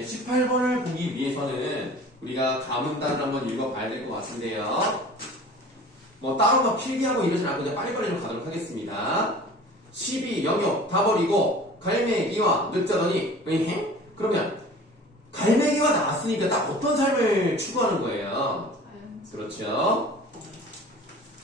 네, 18번을 보기 위해서는 우리가 가문단을 한번 읽어봐야 될 것 같은데요. 뭐 따로 막 필기하고 이러진 않고 그냥 빨리빨리 좀 가도록 하겠습니다. 12, 영역 다 버리고 갈매기와 늑자더니 으잉? 그러면 갈매기가 나왔으니까 딱 어떤 삶을 추구하는 거예요? 그렇죠.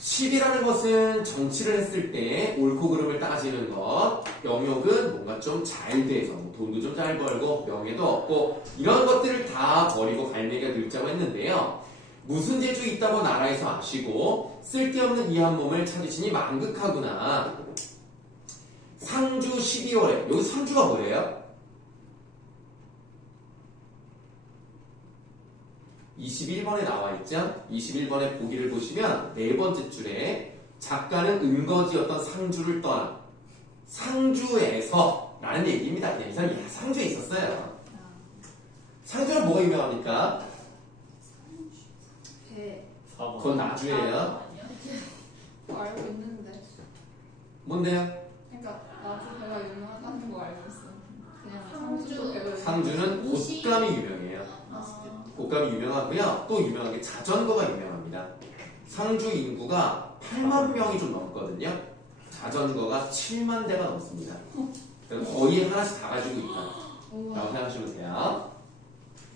10이라는 것은 정치를 했을 때 옳고 그름을 따지는 것, 영역은 뭔가 좀 잘 돼서 돈도 좀 잘 벌고 명예도 얻고 이런 것들을 다 버리고 갈매기가 늙자고 했는데요. 무슨 재주 있다고 나라에서 아시고 쓸데없는 이 한 몸을 찾으시니 만극하구나. 상주 12월에 여기 상주가 뭐예요? 21번에 나와 있죠? 21번의 보기를 보시면 네 번째 줄에 작가는 은거지였던 상주를 떠나 상주에서 라는 얘기입니다. 그냥 이 사람이 상주에 있었어요. 상주는 뭐가 유명합니까? 배. 그건 나주예요. 알고 있는데. 뭔데요? 그러니까 나주 배가 유명하다는 거 알고 있어. 그냥 상주 배가 상주는 곶감이 유명해요. 곶감이 유명하고요. 또 유명한 게 자전거가 유명합니다. 상주 인구가 8만 명이 좀 넘거든요. 자전거가 7만 대가 넘습니다. 거의 하나씩 다 가지고 있다 라고 생각하시면 돼요.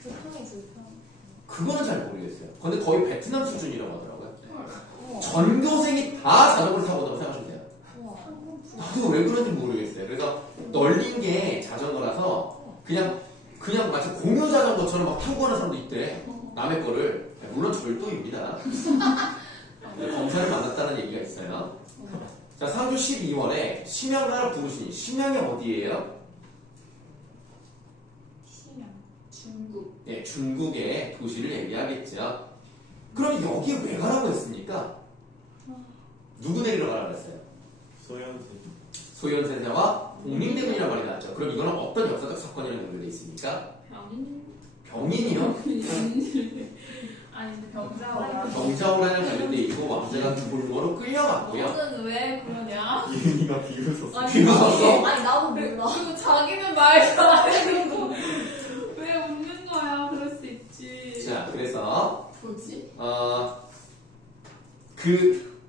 불평이 불평. 그거는 잘 모르겠어요. 근데 거의 베트남 수준이라고 하더라고요. 전교생이 다 자전거를 타고 온다고 생각하시면 돼요. 나도 왜 그런지 모르겠어요. 그래서 널린 게 자전거라서 그냥 마치 공유 자전거처럼 막 타고 가는 사람도 있대. 남의 거를. 물론 절도입니다. 검사를 만났다는 얘기가 있어요. 자, 상주 12월에 심양가를 부르시니 심양이 어디예요? 심양. 중국. 네, 중국의 도시를 얘기하겠죠. 그럼 여기에 왜 가라고 했습니까? 누구 내리러 가라고 했어요? 소현세자와 복림대군이라고 말이 나왔죠. 그럼 이거는 어떤 역사적 사건이랑 연결되어 있습니까? 병인이요? 아니 근데 병자호란. 병자호란이랑 관련되어 있고 왕자가 골로로 끌려갔고요. 너는 왜 그러냐? 이은이가 비웃었어. 비웃었어? 아니 나도 몰라. 그리고 자기는 말도 안 해놓고 왜 웃는 거야? 그럴 수 있지. 자, 그래서 뭐지?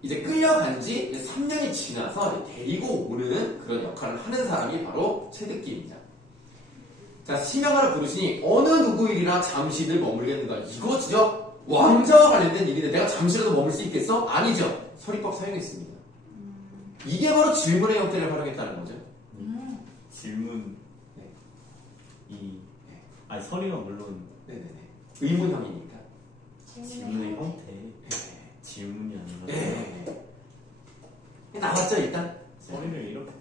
이제 끌려간 지 3년이 지나서 데리고 오는 그런 역할을 하는 사람이 바로 채득기입니다. 자, 심양가를 부르시니 어느 누구일이나 잠시들 머물겠는가. 이거 진짜 왕자와 관련된 일인데 내가 잠시라도 머물 수 있겠어? 아니죠. 서리법 사용했습니다. 이게 바로 질문의 형태를 활용했다는 거죠. 질문. 네. 아니 서리가 물론 네네네. 의문형이니까. 질문의 형태. 질문이 아니라. 네. 나왔죠 일단? 서리를 이렇게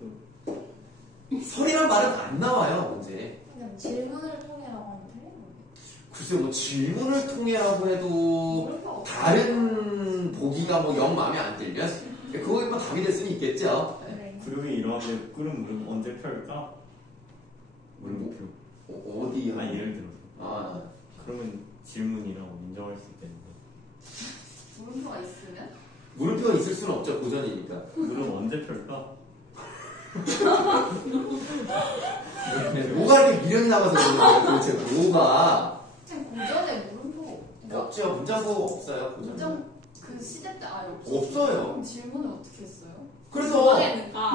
설이란 말은 안 나와요 문제. 그냥 질문을 통해라고 하면 되는 글쎄요 뭐 질문을 통해라고 해도 다른 보기가 뭐 영 마음에 안 들면 그거에 뭐 답이 될 수는 있겠죠. 네. 구름이 이러는데 구름 무릎 언제 펼까? 물음표. 어디? 아니 예를 들어서. 그러면 질문이라고 인정할 수 있겠는데. 물음표가 있으면? 물음표가 있을 수는 없죠 고전이니까. 무릎 언제 펼까? 뭐가 이렇게 미련이 남아서 그러는 거예요 도대체 뭐가? 지금 고전에 물음표가 없죠 문장보고 없어요 고전. 문장 그 시대 때 아예 없어. 없어요. 그럼 질문을 어떻게 했어요? 그래서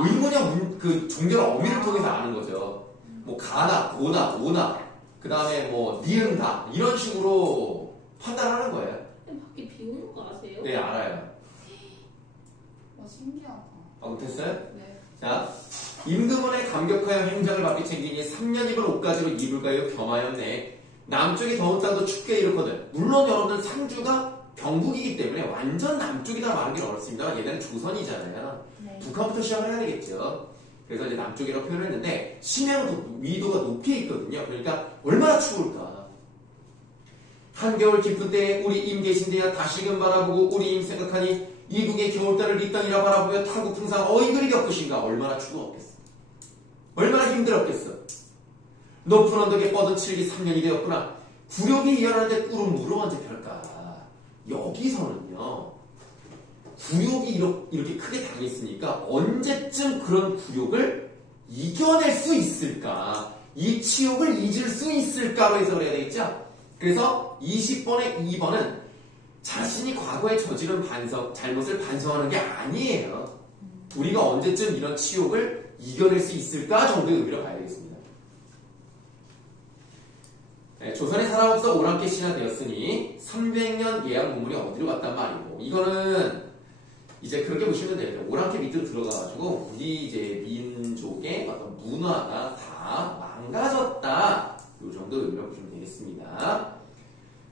의문형 그 종결 어미를 통해서 아는 거죠. 뭐 가나 고나 오나 그 다음에 뭐 니은다 이런 식으로 판단하는 거예요. 밖에 비 오는 거 아세요? 네 알아요. 와 신기하다. 못했어요? 네. 자, 임금원의 감격하여 행장을 바삐 챙기니 3년 입은 옷가지로 이불 가여 겸하였네. 남쪽이 더운 땅도 춥게 이렇거든. 물론 여러분들 상주가 경북이기 때문에 완전 남쪽이다 말하기 어렵습니다. 얘네는 조선이잖아요. 네. 북한부터 시작을 해야 되겠죠. 그래서 이제 남쪽이라고 표현을 했는데 심양은 위도가 높이 있거든요. 그러니까 얼마나 추울까. 한겨울 깊은 때에 우리 임 계신데야 다시금 바라보고 우리 임 생각하니 이국의 겨울달을 이 땅이라 바라보며 타국 풍상 어이글이 겪으신가. 얼마나 추웠겠어. 얼마나 힘들었겠어. 높은 언덕에 뻗은 칠기 3년이 되었구나. 구력이 이어나는데 꿀은 물을 언제 펼까. 여기서는요. 굴욕이 이렇게 크게 당했으니까 언제쯤 그런 굴욕을 이겨낼 수 있을까. 이 치욕을 잊을 수 있을까로 해석을 해야 되겠죠? 그래서 20번의 2번은 자신이 과거에 저지른 잘못을 반성하는 게 아니에요. 우리가 언제쯤 이런 치욕을 이겨낼 수 있을까 정도의 의미로 봐야 되겠습니다. 네, 조선의 사람으로서 오랑캐 신화 되었으니 300년 예약 문물이 어디로 갔단 말이고, 이거는 이제 그렇게 보시면 돼요. 오랑캐 밑으로 들어가가지고 우리 이제 민족의 어떤 문화가 다 망가졌다. 이 정도 의미로 보시면 되겠습니다.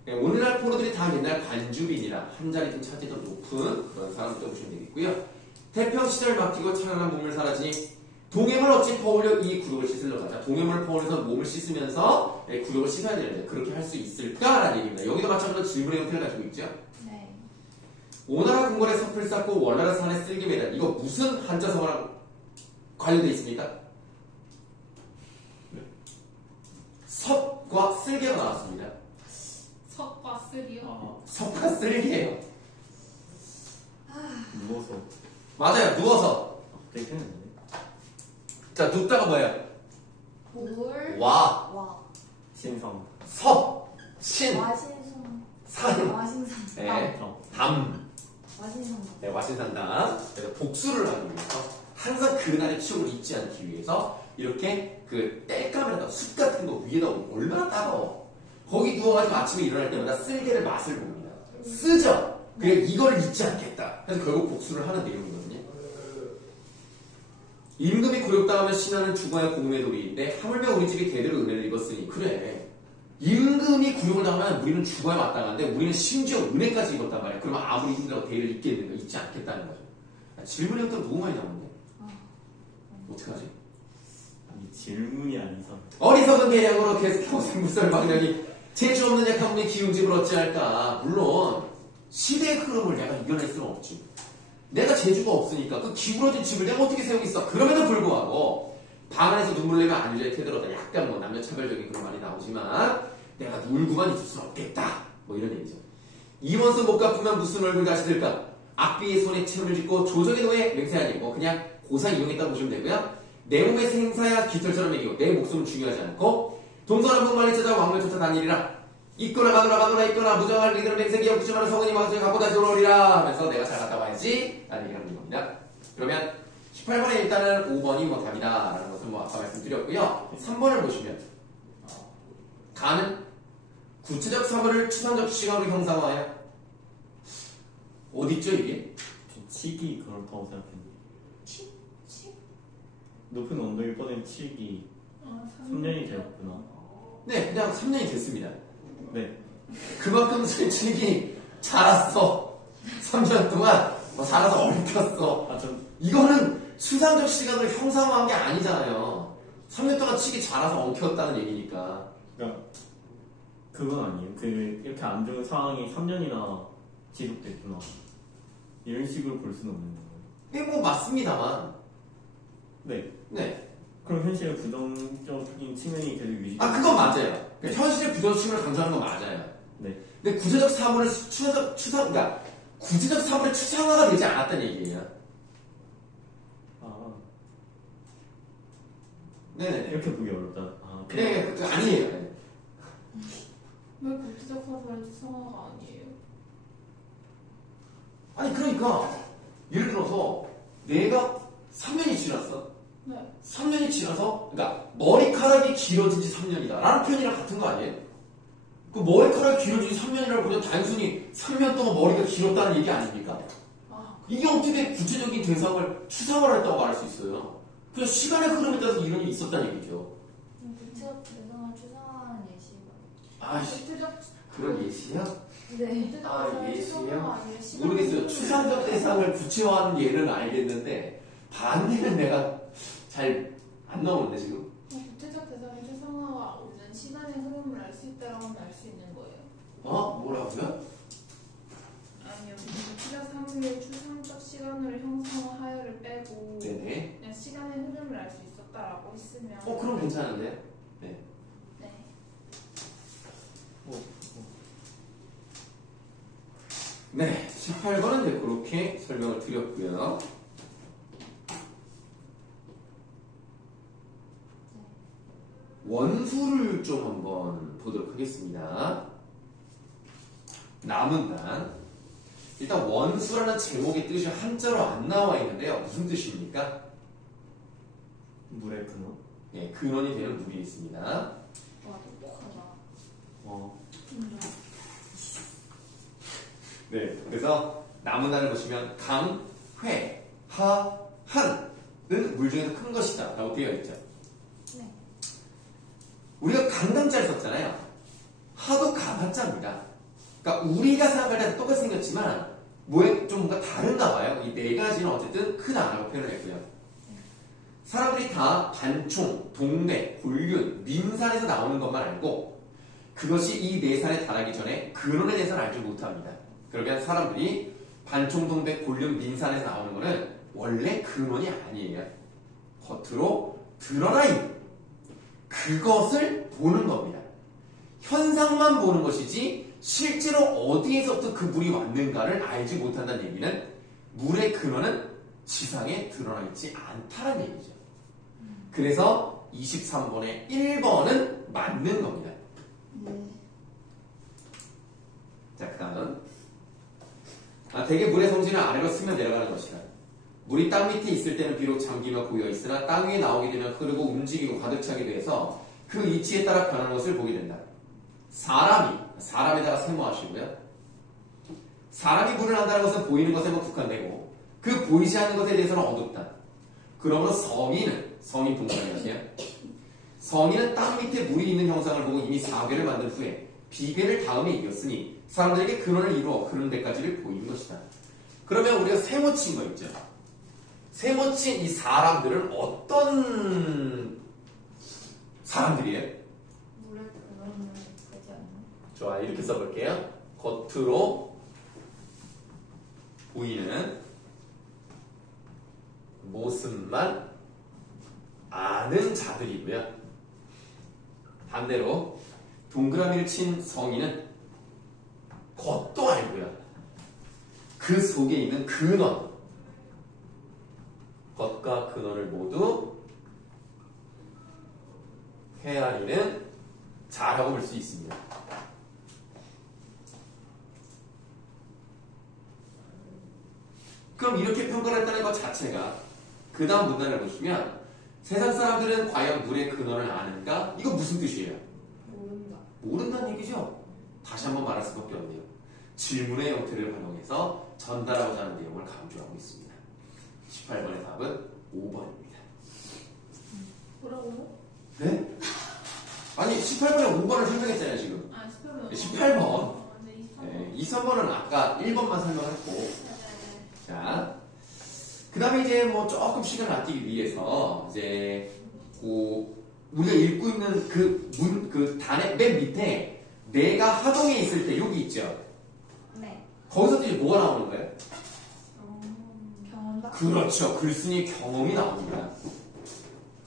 네, 오늘날 포로들이 다 옛날 관주빈이라 한 자리 좀 차지 더 높은 그런 사람들 보시면 되겠고요. 태평시절 맡기고 찬란한 몸을 사라지니 동해물 어찌 퍼올려 이 구력을 씻으려고 하자. 동해물을 퍼올려서 몸을 씻으면서 구력을 씻어야 되는데 그렇게 할 수 있을까라는 얘기입니다. 여기도 마찬가지로 질문의 형태를 가지고 있죠. 네. 오나라 궁궐에 섭을 쌓고 월나라 산에 쓸개 매단, 이거 무슨 한자성어랑 관련돼 있습니까? 섭과 쓸개가 나왔습니다. 석과 쓸이요. 섭과 쓸개예요. 누워서 맞아요. 누워서. 되겠는데. 자, 눕다가 뭐예요? 물. 와, 와. 신성. 섭, 신, 와신성. 산, 와신성. 네, 어. 담. 와신성. 네, 와신산다. 그래서 복수를 하기 위해서 항상 그날의 치욕을 잊지 않기 위해서 이렇게 그 땔감에다가 숯 같은 거 위에다 올리고 얼마나 따가워. 거기 누워가지고 아침에 일어날 때마다 쓸개를 맛을 봅니다. 쓰죠. 그래 이거를 잊지 않겠다. 그래서 결국 복수를 하는 내용이거든요. 임금이 굴욕당하면 신하는 죽어야 공의 도리인데 하물며 우리 집이 대대로 은혜를 입었으니 그래. 임금이 굴욕을 당하면 우리는 죽어야 마땅한데 우리는 심지어 은혜까지 입었단 말이야. 그러면 아무리 힘들어도 대를 잊겠는가? 잊지 않겠다는 거죠. 질문이 또 너무 많이 나오는데 어떡하지? 아니 질문이 아니서. 어리석은 계량으로 계속하고 생물설 방령이 재주 없는 약한 분이 기운집을 어찌할까. 물론 시대의 흐름을 내가 이겨낼 수는 없지. 내가 재주가 없으니까 그 기울어진 집을 내가 어떻게 세우겠어. 그럼에도 불구하고 방 안에서 눈물 내면 안 유죄에 태들어다. 약간 뭐 남녀차별적인 그런 말이 나오지만 내가 놀고만 있을 수는 없겠다. 뭐 이런 얘기죠. 임원수 못 갚으면 무슨 얼굴 다시 들까. 악비의 손에 침을 짓고 조정의 노에 맹세하니 뭐 그냥 고사 이용했다고 보시면 되고요. 내 몸의 생사야 깃털처럼 매기고 내 목숨은 중요하지 않고 동서남북 만리 찾아 왕을 쫓아 다니리라. 있거나 가거나 있거나 무정할 리들은 맹세기 없지만 성은이 왕중에 갖고 다시 돌아오리라 하면서 내가 잘 갔다 와야지 라는 얘기를 하는 겁니다. 그러면 18번에 일단은 5번이 뭐 답이다 라는 것을 뭐 아까 말씀드렸고요. 3번을 보시면 가는 구체적 사물을 추상적 시각으로 형상화해요. 어딨죠 이게? 좀 치기 그렇다고 생각했는데. 치? 높은 언덕일 뻔한 치기 3년이 되었구나. 네, 그냥 3년이 됐습니다. 네. 그만큼 실직이 자랐어. 3년 동안 자라서 엉켰어. 아, 좀 이거는 추상적 시각을 형상화한 게 아니잖아요. 3년 동안 칙이 자라서 엉켰다는 얘기니까. 그러니까 그건 아니에요. 그 이렇게 안 좋은 상황이 3년이나 지속됐구나. 이런 식으로 볼 수는 없는 거예요. 이게 뭐 맞습니다만. 네. 네. 그럼 현실의 부정적인 측면이 계속 유지. 아, 그건 맞아요. 현실의 부정심을 강조하는 건 맞아요. 네. 근데 구체적 사물을 그러니까 구체적 사물의 추상화가 되지 않았다는 얘기예요. 아, 네네네. 이렇게 보기 어렵다. 아, 네, 아니에요. 왜 국제적 사고의 추상화가 아니에요? 아니, 그러니까, 예를 들어서, 내가 3년이 지났어. 네. 3년이 지나서, 그러니까, 머리카락이 길어진 지 3년이다. 라는 표현이랑 같은 거 아니에요? 그 머리카락이 길어진 지 3년이라고 그냥 단순히 3년 동안 머리가 길었다는 얘기 아닙니까? 아, 이게 어떻게 구체적인 대상을 추상화를 했다고 말할 수 있어요? 그냥 시간의 흐름에 따라서 이런 일이 있었다는 얘기죠. 구체적 대상을 추상화하는 예시가. 아이씨, 국제적 그런 예시야? 네. 아, 예시요? 예시요? 모르겠어요. 추상적 대상을 구체화하는 예는 알겠는데, 반대는 내가 잘 안 나오는데, 지금. 국제적 대상의 추상화가 오는 시간의 흐름을 알 수 있다라고 하면 알 수 있는 거예요. 어? 뭐라고요? 아니요. 국제적 사물의 추상적 시간으로 형성하여를 빼고 네네. 그냥 시간의 흐름을 알 수 있었다라고 했으면 그럼 괜찮은데? 네. 네, 18번은 이제 그렇게 설명을 드렸고요. 원수를 좀 한번 보도록 하겠습니다. 남은 단. 일단 원수라는 제목의 뜻이 한자로 안 나와 있는데요. 무슨 뜻입니까? 물의 근원? 네, 근원이 되는 물이 있습니다. 와, 똑똑하다. 네, 그래서 남은 단을 보시면 강, 회, 하, 한은 물 중에서 큰 것이다 라고 되어 있죠. 네. 우리가 강남자를 썼잖아요. 하도 가봤자입니다. 그러니까 우리가 생각할 때는 똑같이 생겼지만 뭐에 좀 뭔가 다른가 봐요. 이 네 가지는 어쨌든 크다라고 표현을 했고요. 사람들이 다 반총, 동맥, 골륜, 민산에서 나오는 것만 알고 그것이 이 네 산에 달하기 전에 근원에 대해서는 알지 못합니다. 그러면 사람들이 반총, 동맥, 골륜, 민산에서 나오는 것은 원래 근원이 아니에요. 겉으로 드러나 있는 그것을 보는 겁니다. 현상만 보는 것이지 실제로 어디에서부터 그 물이 왔는가를 알지 못한다는 얘기는 물의 근원은 지상에 드러나 있지 않다는 얘기죠. 그래서 23번의 1번은 맞는 겁니다. 네. 자, 그 다음은 대개 물의 성질은 아래로 스며 내려가는 것이다. 물이 땅 밑에 있을 때는 비록 잠기며 고여 있으나 땅 위에 나오게 되면 흐르고 움직이고 가득 차게 돼서 그 이치에 따라 변하는 것을 보게 된다. 사람에다가 세모하시고요. 사람이 물을 한다는 것은 보이는 것에만 국한되고 그 보이지 않는 것에 대해서는 어둡다. 그러므로 성인 동사이어서요. 성인은 땅 밑에 물이 있는 형상을 보고 이미 사괴를 만든 후에 비괴를 다음에 이겼으니 사람들에게 근원을 이루어 그런 데까지를 보이는 것이다. 그러면 우리가 세모친 거 있죠. 세모친 이 사람들은 어떤 사람들이에요? 물의 근원을 보지 않는. 좋아, 이렇게 써볼게요. 겉으로 보이는 모습만 아는 자들이고요. 반대로 동그라미를 친 성인은 겉도 알고요. 그 속에 있는 근원, 겉과 근원을 모두 헤아리는 자라고 볼 수 있습니다. 그럼 이렇게 평가를 했다는 것 자체가 그 다음 문단을 보시면 세상 사람들은 과연 물의 근원을 아는가? 이거 무슨 뜻이에요? 모른다. 모른다는 얘기죠. 다시 한번 말할 수밖에 없네요. 질문의 형태를 활용해서 전달하고자 하는 내용을 강조하고 있습니다. 18번의 답은 5번입니다. 뭐라고요? 네? 아니 18번에 5번을 설명했잖아요 지금. 아, 18번. 18번. 네, 23번. 네, 2, 3번은 아까 1번만 설명했고, 네. 자, 그 다음에 이제 뭐 조금 시간을 아끼기 위해서 이제 우리가 읽고 있는 그 단의 맨 밑에 내가 하동에 있을 때 여기 있죠. 네. 거기서 이제 뭐가 나오는 거예요? 경험다. 그렇죠. 글쓴이 경험이 나옵니다.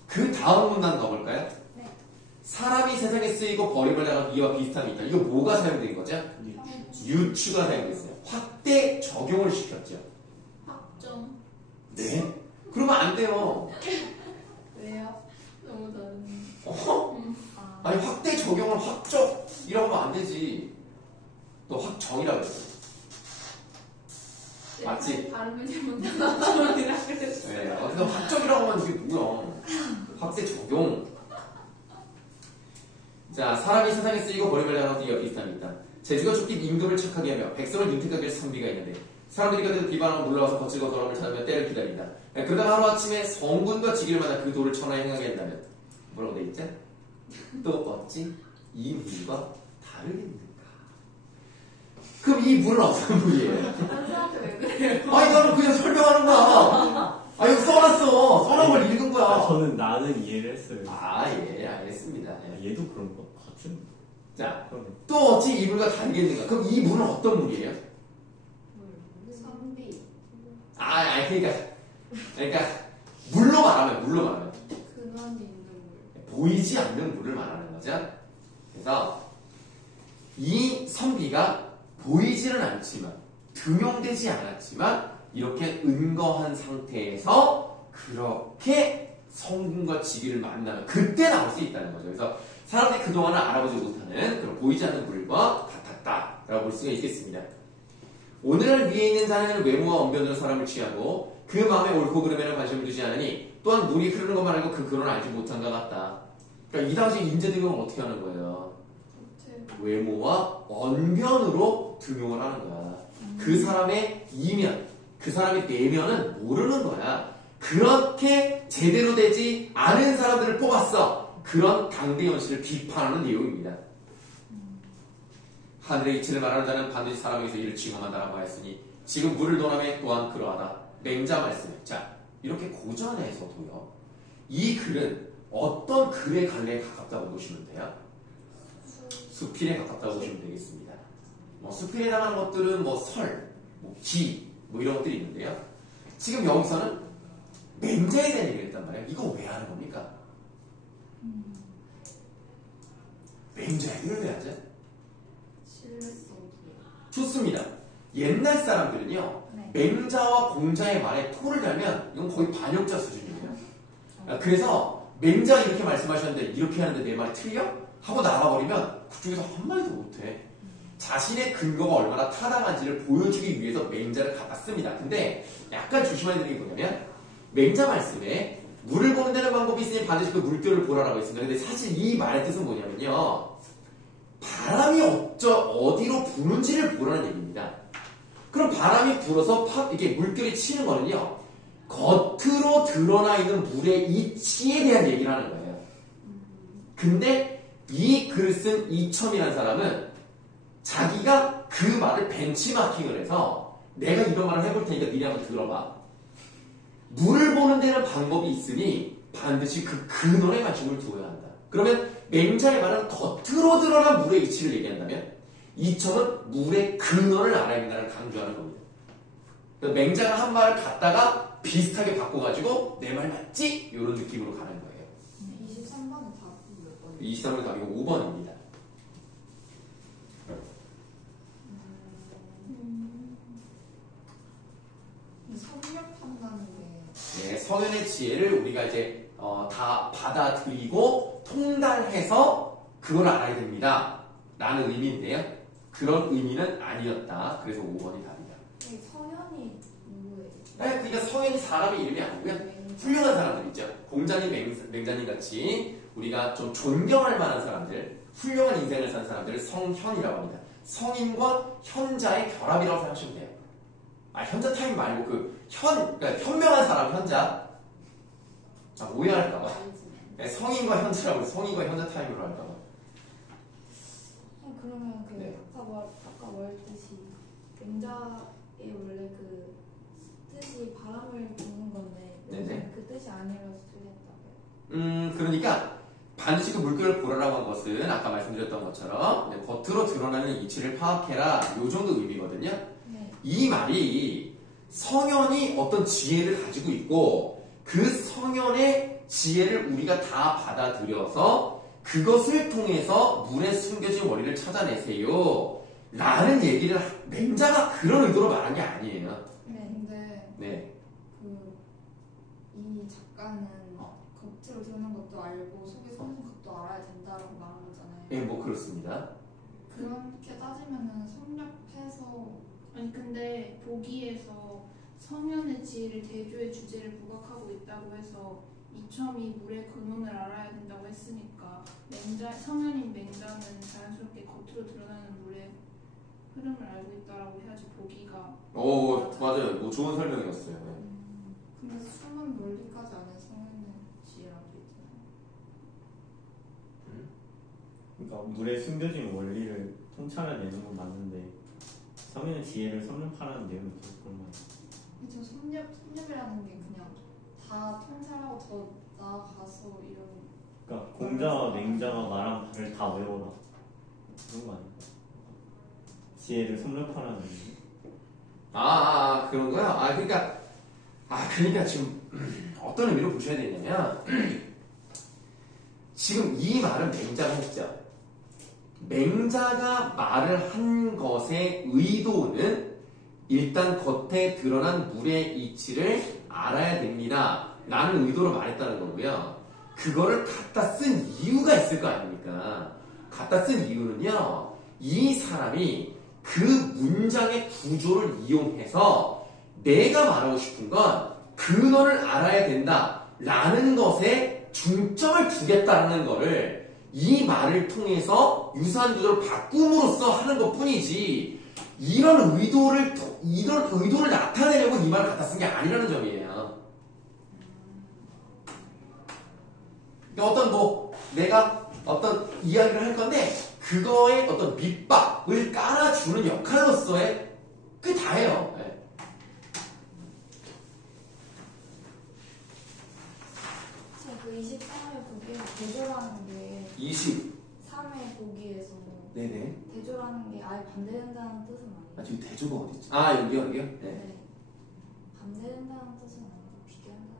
그 다음 문단 가볼까요? 네. 사람이 세상에 쓰이고 버림을 당한 이와 비슷함이 있다. 이거 뭐가 사용된 거죠? 유추가 사용됐어요. 확대 적용을 시켰죠. 확정. 네? 그러면 안 돼요. 왜요? 너무 다른. 아. 아니 확대 적용을 확적이라고 하면 안 되지. 너 확정이라고 했어. 맞지? 발음을 잘못한다. 그랬어. 네. 근데 확정이라고 하면 이게 뭐야? 확대 적용. 자, 사람이 세상에 쓰이고 버림을 당한 이와 비슷함이 있다. 제주가 쫓기 임금을 착하게 하며 백성을 윤택하게 할 선비가 있는데 사람들이 그들을 비방하고 놀라워서 거칠고 더러움을 찾으며 때를 기다린다. 그러다가 하루아침에 성군과 지기를 만나 그 도를 천하에 행하게 한다면 뭐라고 돼 있지? 또 어찌 이 물과 다르겠는가? 그럼 이 물은 어떤 물이에요? 한사한테 왜 그래요? 아니 나는 그냥 설명하는 거야. 아 여기 써놨어. 써놓은 걸 읽은 거야. 저는 나는 이해를 했어요. 아 예 알겠습니다. 예. 얘도 그런 거 같은. 자, 그러네. 또 어찌 이 물과 다르겠는가? 그럼 이 물은 어떤 물이에요? 선비. 그러니까 물로 말하면 근원이 있는 물. 보이지 않는 물을 말하는 거죠. 그래서 이 선비가 보이지는 않지만 등용되지 않았지만 이렇게 은거한 상태에서 그렇게 성군과 지기를 만나면 그때 나올 수 있다는 거죠. 그래서 사람들이 그동안은 알아보지 못하는 그런 보이지 않는 물과 같았다라고 볼 수가 있겠습니다. 오늘날 위에 있는 자는 외모와 언변으로 사람을 취하고 그 마음에 옳고 그름에는 관심을 두지 않으니 또한 물이 흐르는 것만 알고 그 근원을 알지 못한 것 같다. 그러니까 이 당시 인재 등용을 어떻게 하는 거예요? 외모와 언변으로 등용을 하는 거야. 그 사람의 이면, 그 사람의 내면은 모르는 거야. 그렇게 제대로 되지 않은 사람들을 뽑았어. 그런 당대 현실을 비판하는 내용입니다. 하늘의 이치를 말하는 자는 반드시 사람에게서 이를 증언한다라고 하였으니 지금 물을 논함에 또한 그러하다. 맹자 말씀. 자, 이렇게 고전에서도요. 이 글은 어떤 글의 갈래에 가깝다고 보시면 돼요? 수필에 가깝다고 보시면 되겠습니다. 수필에 해당하는 것들은 설, 기, 이런 것들이 있는데요. 지금 여기서는 맹자에 대한 얘기를 했단 말이에요. 이거 왜 하는 겁니까? 맹자 얘기를 왜 하죠? 신뢰성이. 좋습니다. 옛날 사람들은요, 네. 맹자와 공자의 말에 토를 달면 이건 거의 반역자 수준입니다. 그래서 맹자가 이렇게 말씀하셨는데 이렇게 하는데 내 말이 틀려? 하고 나가버리면 그쪽에서 한마디도 못해. 자신의 근거가 얼마나 타당한지를 보여주기 위해서 맹자를 갖다 씁니다. 근데 약간 조심해야 되는 게 뭐냐면 맹자 말씀에 물을 보는 데는 방법이 있으니 반드시 그 물결을 보라라고 했습니다. 근데 사실 이 말의 뜻은 뭐냐면요. 바람이 어디로 부는지를 보라는 얘기입니다. 그럼 바람이 불어서 이렇게 물결이 치는 거는요. 겉으로 드러나 있는 물의 이치에 대한 얘기를 하는 거예요. 근데 이 글을 쓴 이첨이라는 사람은 자기가 그 말을 벤치마킹을 해서 내가 이런 말을 해볼 테니까 니네 한번 들어봐. 물을 보는 데는 방법이 있으니 반드시 그 근원에 관심을 두어야 한다. 그러면 맹자의 말은 겉으로 드러난 물의 이치를 얘기한다면 이첨은 물의 근원을 알아야 된다는 강조하는 겁니다. 그러니까 맹자가 한 말을 갖다가 비슷하게 바꿔가지고 내 말 맞지? 이런 느낌으로 가는 거예요. 23번은 답이 몇 번이에요? 23번 답이고 5번입니다. 성역한다는 게 네, 성현의 지혜를 우리가 이제 다 받아들이고 통달해서 그걸 알아야 됩니다. 라는 의미인데요. 그런 의미는 아니었다. 그래서 5번이 답이다. 성현이 누구예요? 네, 그러니까 성현이 사람의 이름이 아니고요. 훌륭한 사람들 있죠. 공자님, 맹자님 같이 우리가 좀 존경할 만한 사람들, 훌륭한 인생을 산 사람들을 성현이라고 합니다. 성인과 현자의 결합이라고 생각하시면 돼요. 현자 타임 말고 그러니까 현명한 사람 현자. 오해할까봐. 네, 성인과 현자라고 성인과 현자 타임으로 할까봐. 그러면 네. 아까 말했듯이 맹자의 원래 그 뜻이 바람을 부는 건데 네네. 그 뜻이 아니라서 틀렸다고요? 그러니까 반드시 그 물결을 보라라고 한 것은 아까 말씀드렸던 것처럼 겉으로 드러나는 이치를 파악해라. 요 정도 의미거든요. 네. 이 말이 성현이 어떤 지혜를 가지고 있고 그 성현의 지혜를 우리가 다 받아들여서 그것을 통해서 물에 숨겨진 원리를 찾아내세요. 라는 얘기를 맹자가 그런 의도로 말한 게 아니에요. 네. 근데 네. 이 작가는 겉으로 드러난 것도 알고 속에 숨은 것도 알아야 된다라고 말한 거잖아요. 네, 그렇습니다. 그렇게 따지면은 성역해서 아니 근데 보기에서 성현의 지혜를 대조의 주제를 부각하고 있다고 해서 이첨이 물의 근원을 알아야 된다고 했으니까 성현인 맹자는 자연스럽게 겉으로 드러나는 물의 흐름을 알고 있다라고 해야지 보기가 맞아요. 좋은 설명이었어요. 네. 근데 숨은 논리까지 아는 성현의 지혜라고 있잖아요. 그러니까 물에 숨겨진 원리를 통찰해내는 건 맞는데 성현의 지혜를 섭렵하라는 내용이 계속 그런 거예요. 그쵸. 섭렵이라는 게 그냥 다 통찰하고 더 나아가서 이런. 그러니까 공자와 맹자가 말한 바를 다 외워라 그런 거 아니에요? 지혜를 섭렵하라는 의미? 그런 거야? 그러니까 지금 어떤 의미로 보셔야 되냐면 지금 이 말은 맹자가 했죠. 맹자가 말을 한 것의 의도는 일단 겉에 드러난 물의 이치를 알아야 됩니다. 라는 의도로 말했다는 거고요. 그거를 갖다 쓴 이유가 있을 거 아닙니까? 갖다 쓴 이유는요, 이 사람이 그 문장의 구조를 이용해서 내가 말하고 싶은 건 근원을 알아야 된다 라는 것에 중점을 두겠다는 거를 이 말을 통해서 유사한 구조를 바꿈으로써 하는 것 뿐이지, 이런 의도를 나타내려고 이 말을 갖다 쓴 게 아니라는 점이에요. 그러니까 내가 어떤 이야기를 할 건데, 그거에 어떤 밑밥을 깔아주는 역할로서의 그게 다예요. 네. 그 23회 보기에서 대조라는 게 3회 보기에서 네네. 대조라는 게 아예 반대된다는 뜻은 아니에요. 지금 대조가 어디 있지? 아, 여기요? 네. 네. 반대된다는 뜻은 아니고 비교한다는.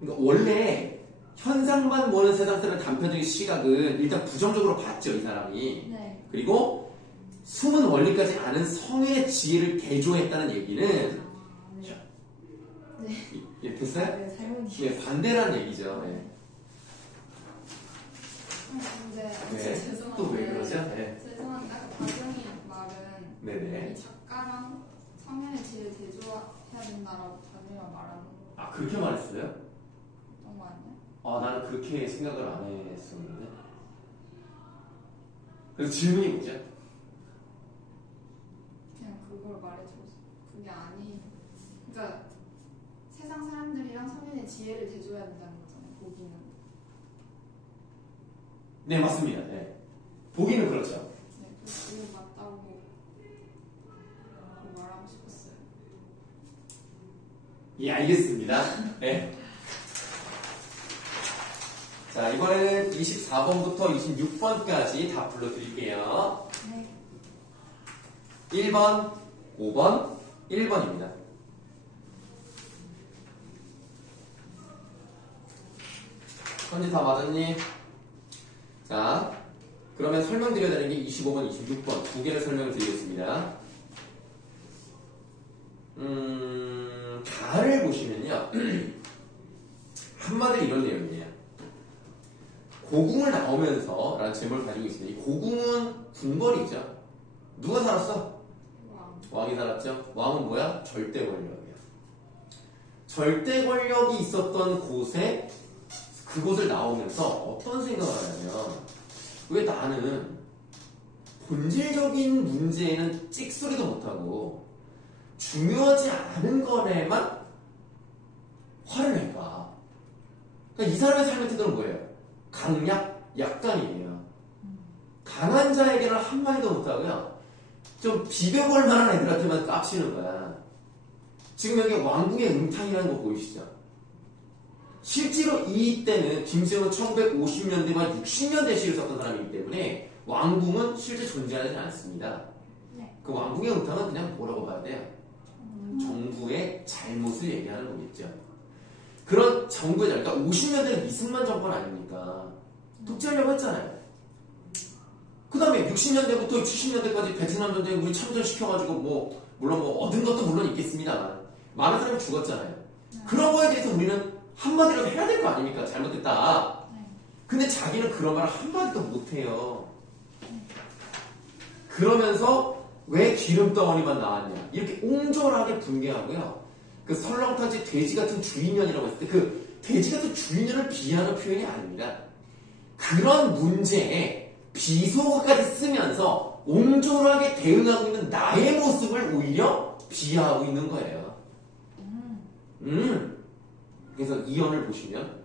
그러니까 원래 현상만 보는 세상 사람의 단편적인 시각은 일단 부정적으로 봤죠, 이 사람이. 네. 그리고 숨은 원리까지 아는 성의 지혜를 대조했다는 얘기는 네. 예, 됐어요? 네, 잘못 예, 반대라는 얘기죠. 예. 근데 네. 죄송한데 또 왜 그러죠? 네. 죄송한데 아까 박영희 말은 네네. 이 작가랑 성현의 지를 대조해야 된다라고 다니가 말하는 아, 그렇게 말했어요? 어떤 거 아니야? 아, 나는 그렇게 생각을 안 했었는데. 그래서 질문이 뭐죠? 그냥 그걸 말해줘서 그게 아니. 그러니까 세상 사람들이랑 성현의 지혜를 대조해야 된다는 거잖아요. 보기는. 네, 맞습니다. 네. 보기는 그렇죠. 네, 그게 맞다고 말하고 싶었어요. 예, 알겠습니다. 네. 자, 이번에는 24번부터 26번까지 다 불러드릴게요. 네. 1번, 5번, 1번입니다. 현지 다 맞았니? 자, 그러면 설명드려야 되는 게 25번, 26번 두 개를 설명을 드리겠습니다. 가를 보시면요. 한마디로 이런 내용이에요. 고궁을 나오면서 라는 제목을 가지고 있습니다. 이 고궁은 궁궐이죠. 누가 살았어? 왕이 살았죠. 왕은 뭐야? 절대 권력이야. 절대 권력이 있었던 곳에 그곳을 나오면서 어떤 생각을 하냐면, 왜 나는 본질적인 문제에는 찍소리도 못하고 중요하지 않은 거에만 화를 낼까? 그러니까 이 사람의 삶의 태도는 뭐예요? 강약, 약간이에요. 강한 자에게는 한마디도 못하고요. 좀 비벼볼 만한 애들한테만 깝치는 거야. 지금 여기 왕궁의 음탕이라는 거 보이시죠? 실제로 이때는 김수영은 1950년대 말 60년대 시를 썼던 사람이기 때문에 왕궁은 실제 존재하지 않습니다. 네. 그 왕궁의 음탕은 그냥 뭐라고 봐야 돼요? 정부의 잘못을 얘기하는 거겠죠. 그런 정부의 잘못, 그러니까 50년대는 이승만 정권 아닙니까? 독재하려고 했잖아요. 그 다음에 60년대부터 70년대까지 베트남 전쟁 우리 참전시켜가지고 물론 얻은 것도 물론 있겠습니다만 많은 사람이 죽었잖아요. 그런 거에 대해서 우리는 한마디라도 해야 될 거 아닙니까? 잘못됐다. 근데 자기는 그런 말을 한마디도 못해요. 그러면서 왜 기름덩어리만 나왔냐 이렇게 옹졸하게 분개하고요. 그 설렁탕집 돼지 같은 주인년이라고 했을 때 그 돼지 같은 주인년을 비하하는 표현이 아닙니다. 그런 문제에 비속어까지 쓰면서 옹졸하게 대응하고 있는 나의 모습을 오히려 비하하고 있는 거예요. 그래서 이언을 보시면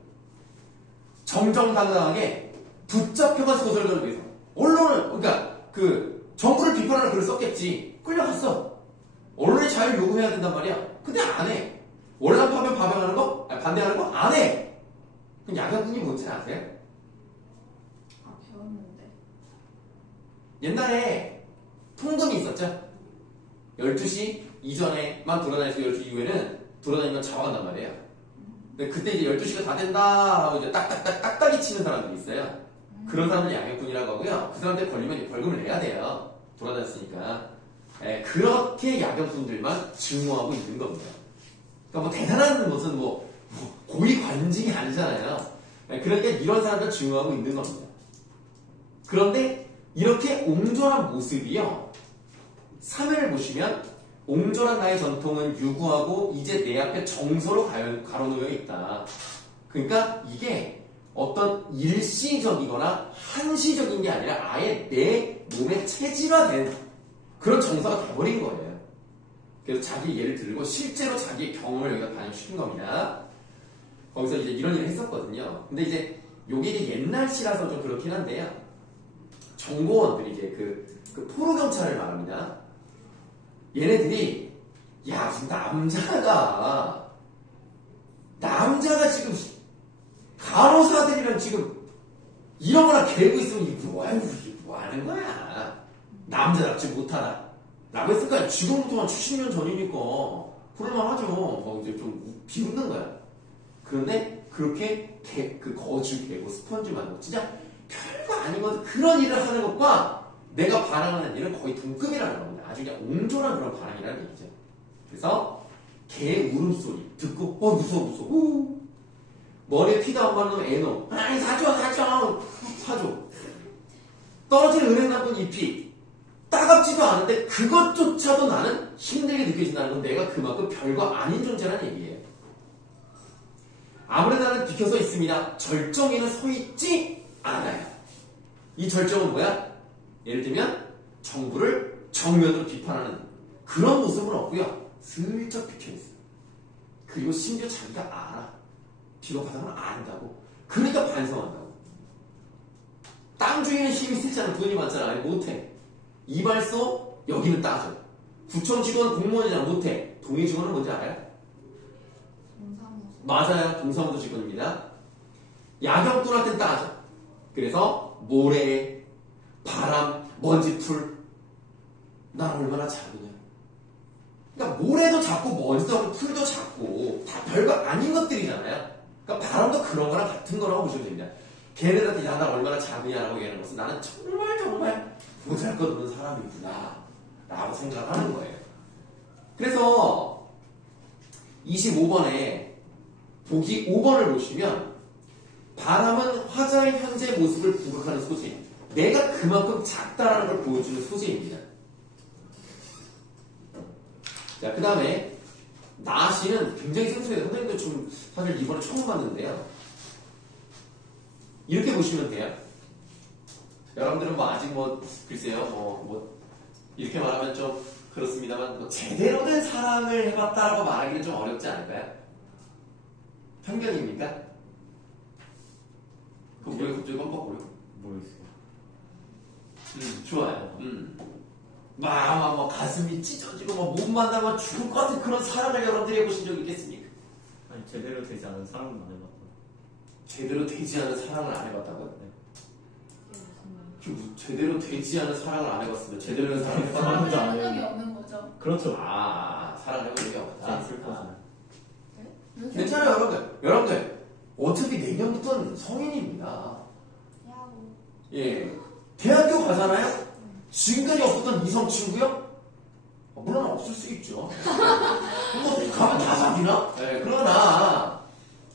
정정당당하게 붙잡혀간 소설가를 위해서 언론을, 그러니까 그 정부를 비판하는 글을 썼겠지. 끌려갔어. 언론의 자유를 요구해야 된단 말이야. 근데 안 해. 월남파면 반대하는 거? 반대하는 거? 안 해. 그럼 야간군이 뭔지 아세요? 아, 배웠는데. 옛날에 통금이 있었죠. 12시 이전에만 돌아다니고 12시 이후에는 돌아다니면 잡아간단 말이에요. 근데 그때 이제 12시가 다 된다 하고 이제 딱딱이 치는 사람들이 있어요. 그런 사람들 야간군이라고 하고요. 그 사람한테 걸리면 벌금을 내야 돼요. 돌아다녔으니까. 예, 그렇게 야간군들만 증오하고 있는 겁니다. 그러니까 뭐 대단한 것은 뭐 고위 관직이 아니잖아요. 그러니까 이런 사람들 증오하고 있는 겁니다. 그런데 이렇게 옹졸한 모습이요. 3회를 보시면 옹졸한 나의 전통은 유구하고 이제 내 앞에 정서로 가로놓여 있다. 그러니까 이게 어떤 일시적이거나 한시적인 게 아니라 아예 내 몸에 체질화된 그런 정서가 돼버린 거예요. 그래서 자기 예를 들고 실제로 자기의 경험을 여기다 반영시킨 겁니다. 거기서 이제 이런 일을 했었거든요. 근데 이제 요게 이제 옛날 시라서 좀 그렇긴 한데요. 정보원들이 이제 그 포로경찰을 말합니다. 얘네들이 야 무슨 남자가 지금 간호사들이랑 지금 이런 거나 개고 있으면 이게 뭐 하는 거야. 남자답지 못하다 라고 했을까요? 지금부터 한 70년 전이니까 그럴만하죠. 이제 좀 비웃는 거야. 그런데 그렇게 그 거주 개고 스펀지 만들고 진짜 별거 아니거든. 그런 일을 하는 것과 내가 반항하는 일은 거의 동급이라는 겁니다. 아주 그냥 옹졸한 그런 반항이라는 얘기죠. 그래서 개 울음소리 듣고 무서워 머리에 피도 안 바르는 애놈 아니 사줘 떨어지는 은행 나쁜 잎이 따갑지도 않은데 그것조차도 나는 힘들게 느껴진다는 건 내가 그만큼 별거 아닌 존재라는 얘기예요. 아무래도 나는 비켜서 있습니다. 절정에는 서 있지 않아요. 이 절정은 뭐야? 예를 들면 정부를 정면으로 비판하는 그런 모습은 없고요. 슬쩍 비켜있어요. 그리고 심지어 자기가 알아. 비겁하다는 걸 안다고. 그러니까 반성한다고. 땅 주인은 힘이 세잖아. 돈이 많잖아. 아니 못해. 이발소 여기는 따져. 구청 직원 공무원이잖아. 못해. 동해 직원은 뭔지 알아요? 동사무소. 맞아요. 동사무소 직원입니다. 야경꾼한테는 따져. 그래서 모래, 바람, 먼지, 풀. 난 얼마나 작으냐. 그러니까 모래도 작고 먼지도 작고 풀도 작고 다 별거 아닌 것들이잖아요. 그러니까 바람도 그런 거랑 같은 거라고 보시면 됩니다. 걔네들한테 야, 나 얼마나 작으냐라고 얘기하는 것은 나는 정말 보잘것없는 사람이구나 라고 생각하는 거예요. 그래서 25번에 보기 5번을 보시면 바람은 화자의 현재 모습을 부각하는 소재. 내가 그만큼 작다라는 걸 보여주는 소재입니다. 자, 그 다음에 나시는 굉장히 생소해요. 선생님도 좀 사실 이번에 처음 봤는데요. 이렇게 보시면 돼요. 여러분들은 뭐 아직 글쎄요, 이렇게 말하면 좀 그렇습니다만 제대로 된 사랑을 해봤다라고 말하기는 좀 어렵지 않을까요? 편견입니까? 그럼 왜 갑자기 깜빡거려? 모르겠어요. 좋아요. 막 가슴이 찢어지고 못 만나면 죽을 것 같은 그런 사랑을 여러분들이 해보신 적 있겠습니까? 아니 제대로 되지 않은 사람은 안 해봤다. 제대로 되지 않은 사랑을 안 해봤다고요? 이게 무슨 말이야? 제대로 되지 않은 사랑을 안 해봤으면 제대로 된 사랑을 해봤다. 사랑하지 사랑한 적이 않아요. 없는 거죠. 그렇죠. 사랑을 해본 적이 없다. 제일 슬퍼서. 괜찮아요, 여러분들. 어차피 내년부터는 성인입니다. 야구. 예. 대학교 가잖아요? 지금까지 없었던 이성 친구요? 물론 없을 수 있죠. 가면 다 사귀나? 예, 그러나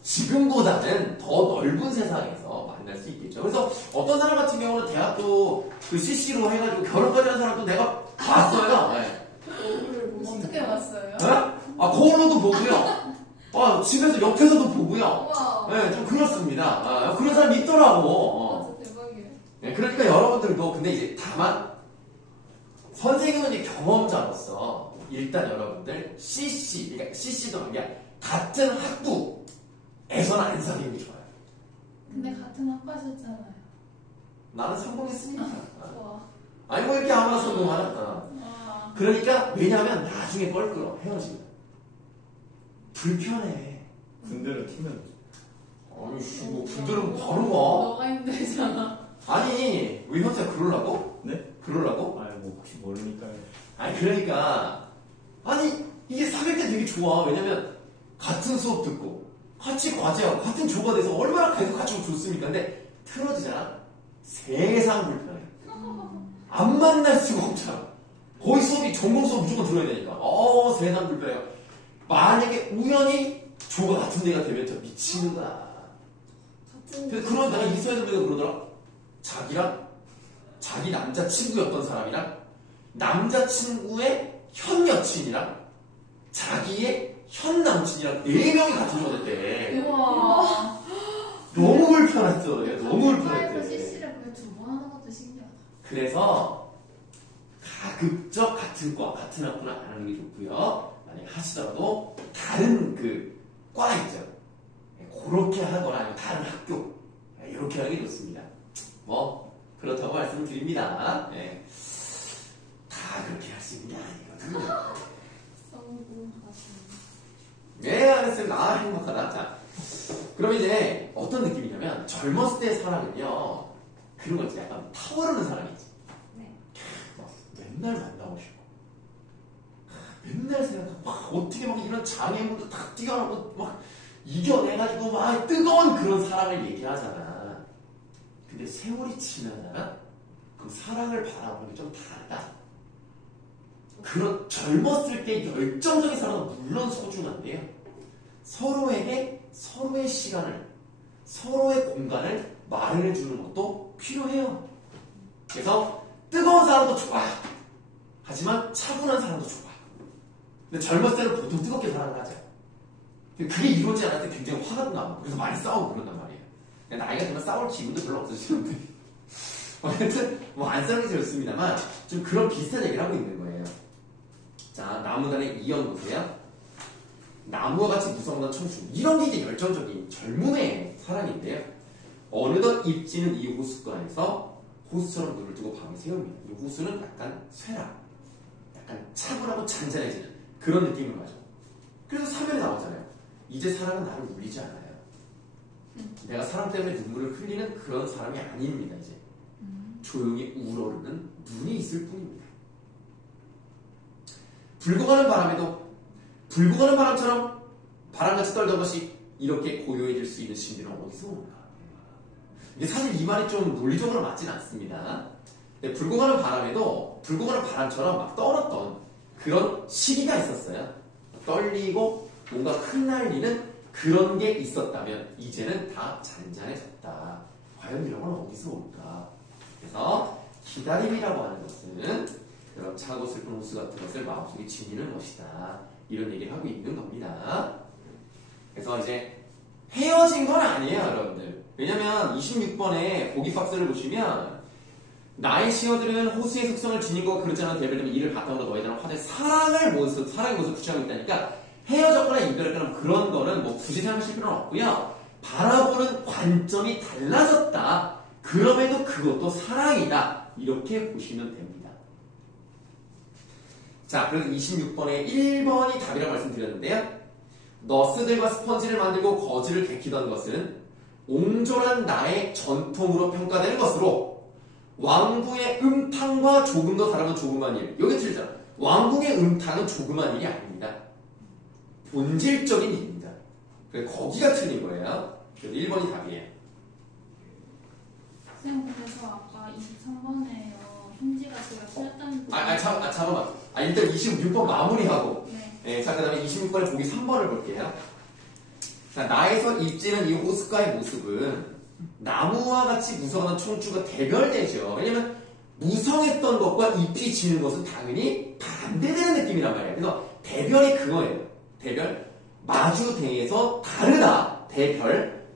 지금보다는 더 넓은 세상에서 만날 수 있겠죠. 그래서 어떤 사람 같은 경우는 대학도 그 CC로 해가지고 결혼까지 한 사람도 내가 봤어요. 예. 어떻게 봤어요? 거울로도 보고요. 집에서 옆에서도 보고요. 우와. 네, 좀 그렇습니다. 그런 사람이 있더라고. 진짜 대박이에요. 네, 그러니까 여러분들도 근데 이제 다만 선생님은 이제 경험자로서 일단 여러분들 CC, 그러니까 CC도 아니라 같은 학부에서는 안 사귀는 게 좋아요. 근데 같은 학과셨잖아요. 나는 성공했으니까. 와. 아니 뭐 이렇게 아무나 성공하나? 와. 그러니까 왜냐하면 나중에 뻘끌어 헤어지면 불편해. 군대를 튀면 아니 뭐 분들은 바로 가. 너가 힘들잖아. 아니 왜 현수야 그러려고? 네? 그러려고? 아니 뭐 혹시 모르니까요. 아니 그러니까 아니 이게 사귈 때 되게 좋아. 왜냐면 같은 수업 듣고 같이 과제하고 같은 조가 돼서 얼마나 계속 같이 오면 좋습니까? 근데 틀어지잖아. 세상 불편해. 안 만날 수가 없잖아. 거의 수업이 전공 수업 무조건 들어야 되니까. 세상 불편해요. 만약에 우연히 조가 같은 데가 되면 저 미치는 거야. 그래서 그런 내가 이수연 선배가 그러더라. 자기랑 자기 남자친구였던 사람이랑 남자친구의 현 여친이랑 자기의 현 남친이랑 4명이 같은 조가 됐대. 우와. 너무 불편했어. 얘 너무 파이브 불편했대. CC를 그냥 두번 하는 것도 신기하다. 그래서 가급적 같은 과, 같은 학교는 안 하는 게 좋고요. 만약에 하시더라도 다른 그 과 있죠. 그렇게 하거나 아니면 다른 학교 이렇게 하는 게 좋습니다. 뭐 그렇다고 말씀을 드립니다. 네. 다 그렇게 할 수 있는 게 아니거든요. 네, 알겠습니다. 아, 행복하다. 자, 그럼 이제 어떤 느낌이냐면 젊었을 때의 사랑은요 그런 거 있지. 약간 타오르는 사랑이지. 네. 막 맨날 만나고 싶고 맨날 생각하고 막 어떻게 막 이런 장애물도 다 뛰어나고 막 이겨내가지고 막 뜨거운 그런 사랑을 얘기하잖아. 근데 세월이 지나잖아. 그 사랑을 바라보는 게 좀 다르다. 그런 젊었을 때 열정적인 사랑은 물론 소중한데요. 서로에게 서로의 시간을 서로의 공간을 마련해 주는 것도 필요해요. 그래서 뜨거운 사람도 좋아. 하지만 차분한 사람도 좋아. 근데 젊었을 때는 보통 뜨겁게 사랑을 하죠. 그게 이루어지지 않을 때 굉장히 화가 나고 그래서 많이 싸우고 그런단 말이에요. 나이가 들면 싸울 기분도 별로 없어지는데 어쨌든 뭐 안 싸우는 게 좋습니다만 좀 그런 비슷한 얘기를 하고 있는 거예요. 자, 나무단의 2연 보세요. 나무와 같이 무성한 청춘. 이런 게 이제 열정적인 젊음의 사랑인데요. 어느덧 입지는 이 호숫가에서 호수처럼 눈을 뜨고 밤을 새웁니다. 이 호수는 약간 쇠락, 약간 차분하고 잔잔해지는 그런 느낌을 가져. 그래서 사면에 나오잖아요. 이제 사랑은 나를 울리지 않아요. 내가 사랑 때문에 눈물을 흘리는 그런 사람이 아닙니다. 이제 조용히 우러르는 눈이 있을 뿐입니다. 불고가는 바람처럼 바람같이 떨던 것이 이렇게 고요해질 수 있는 심리는 어디서 오는가? 이게 사실 이 말이 좀 논리적으로 맞지는 않습니다. 불고가는 바람처럼 막 떨었던 그런 시기가 있었어요. 떨리고 뭔가 흩날리는 그런 게 있었다면 이제는 다 잔잔해졌다. 과연 이런 건 어디서 올까? 그래서 기다림이라고 하는 것은 그런 차고 슬픈 호수 같은 것을 마음속에 지니는 것이다. 이런 얘기를 하고 있는 겁니다. 그래서 이제 헤어진 건 아니에요, 여러분들. 왜냐면 26번에 보기 박스를 보시면 나의 시어들은 호수의 속성을 지닌 것과 그렇지 않은 대별되면 이를 바탕으로 너희들은 화제 사랑의 모습 구체하고 있다니까 헤어졌거나 이별했거나 그런 거는 뭐 굳이 생각하실 필요는 없고요. 바라보는 관점이 달라졌다. 그럼에도 그것도 사랑이다. 이렇게 보시면 됩니다. 자, 그래서 26번에 1번이 답이라고 말씀드렸는데요. 너스들과 스펀지를 만들고 거즈를 개키던 것은 옹졸한 나의 전통으로 평가되는 것으로 왕궁의 음탕과 조금 더 다른 조그만 일. 여기 틀리잖아. 왕궁의 음탕은 조그만 일이 아닙니다. 본질적인 일입니다. 거기가 틀린 거예요. 그래서 1번이 답이에요. 선생님, 그래서 아까 23번에요. 힌지가 제가 틀렸다는 잠깐만. 일단 26번 마무리하고. 네. 자, 그 다음에 26번에 보기 3번을 볼게요. 자, 나에서 입지는 이 호숫가의 모습은 나무와 같이 무성한 청주가 대별되죠. 왜냐면 무성했던 것과 잎이 지는 것은 당연히 반대되는 느낌이란 말이에요. 그래서 대별이 그거예요. 대별. 마주대에서 다르다. 대별.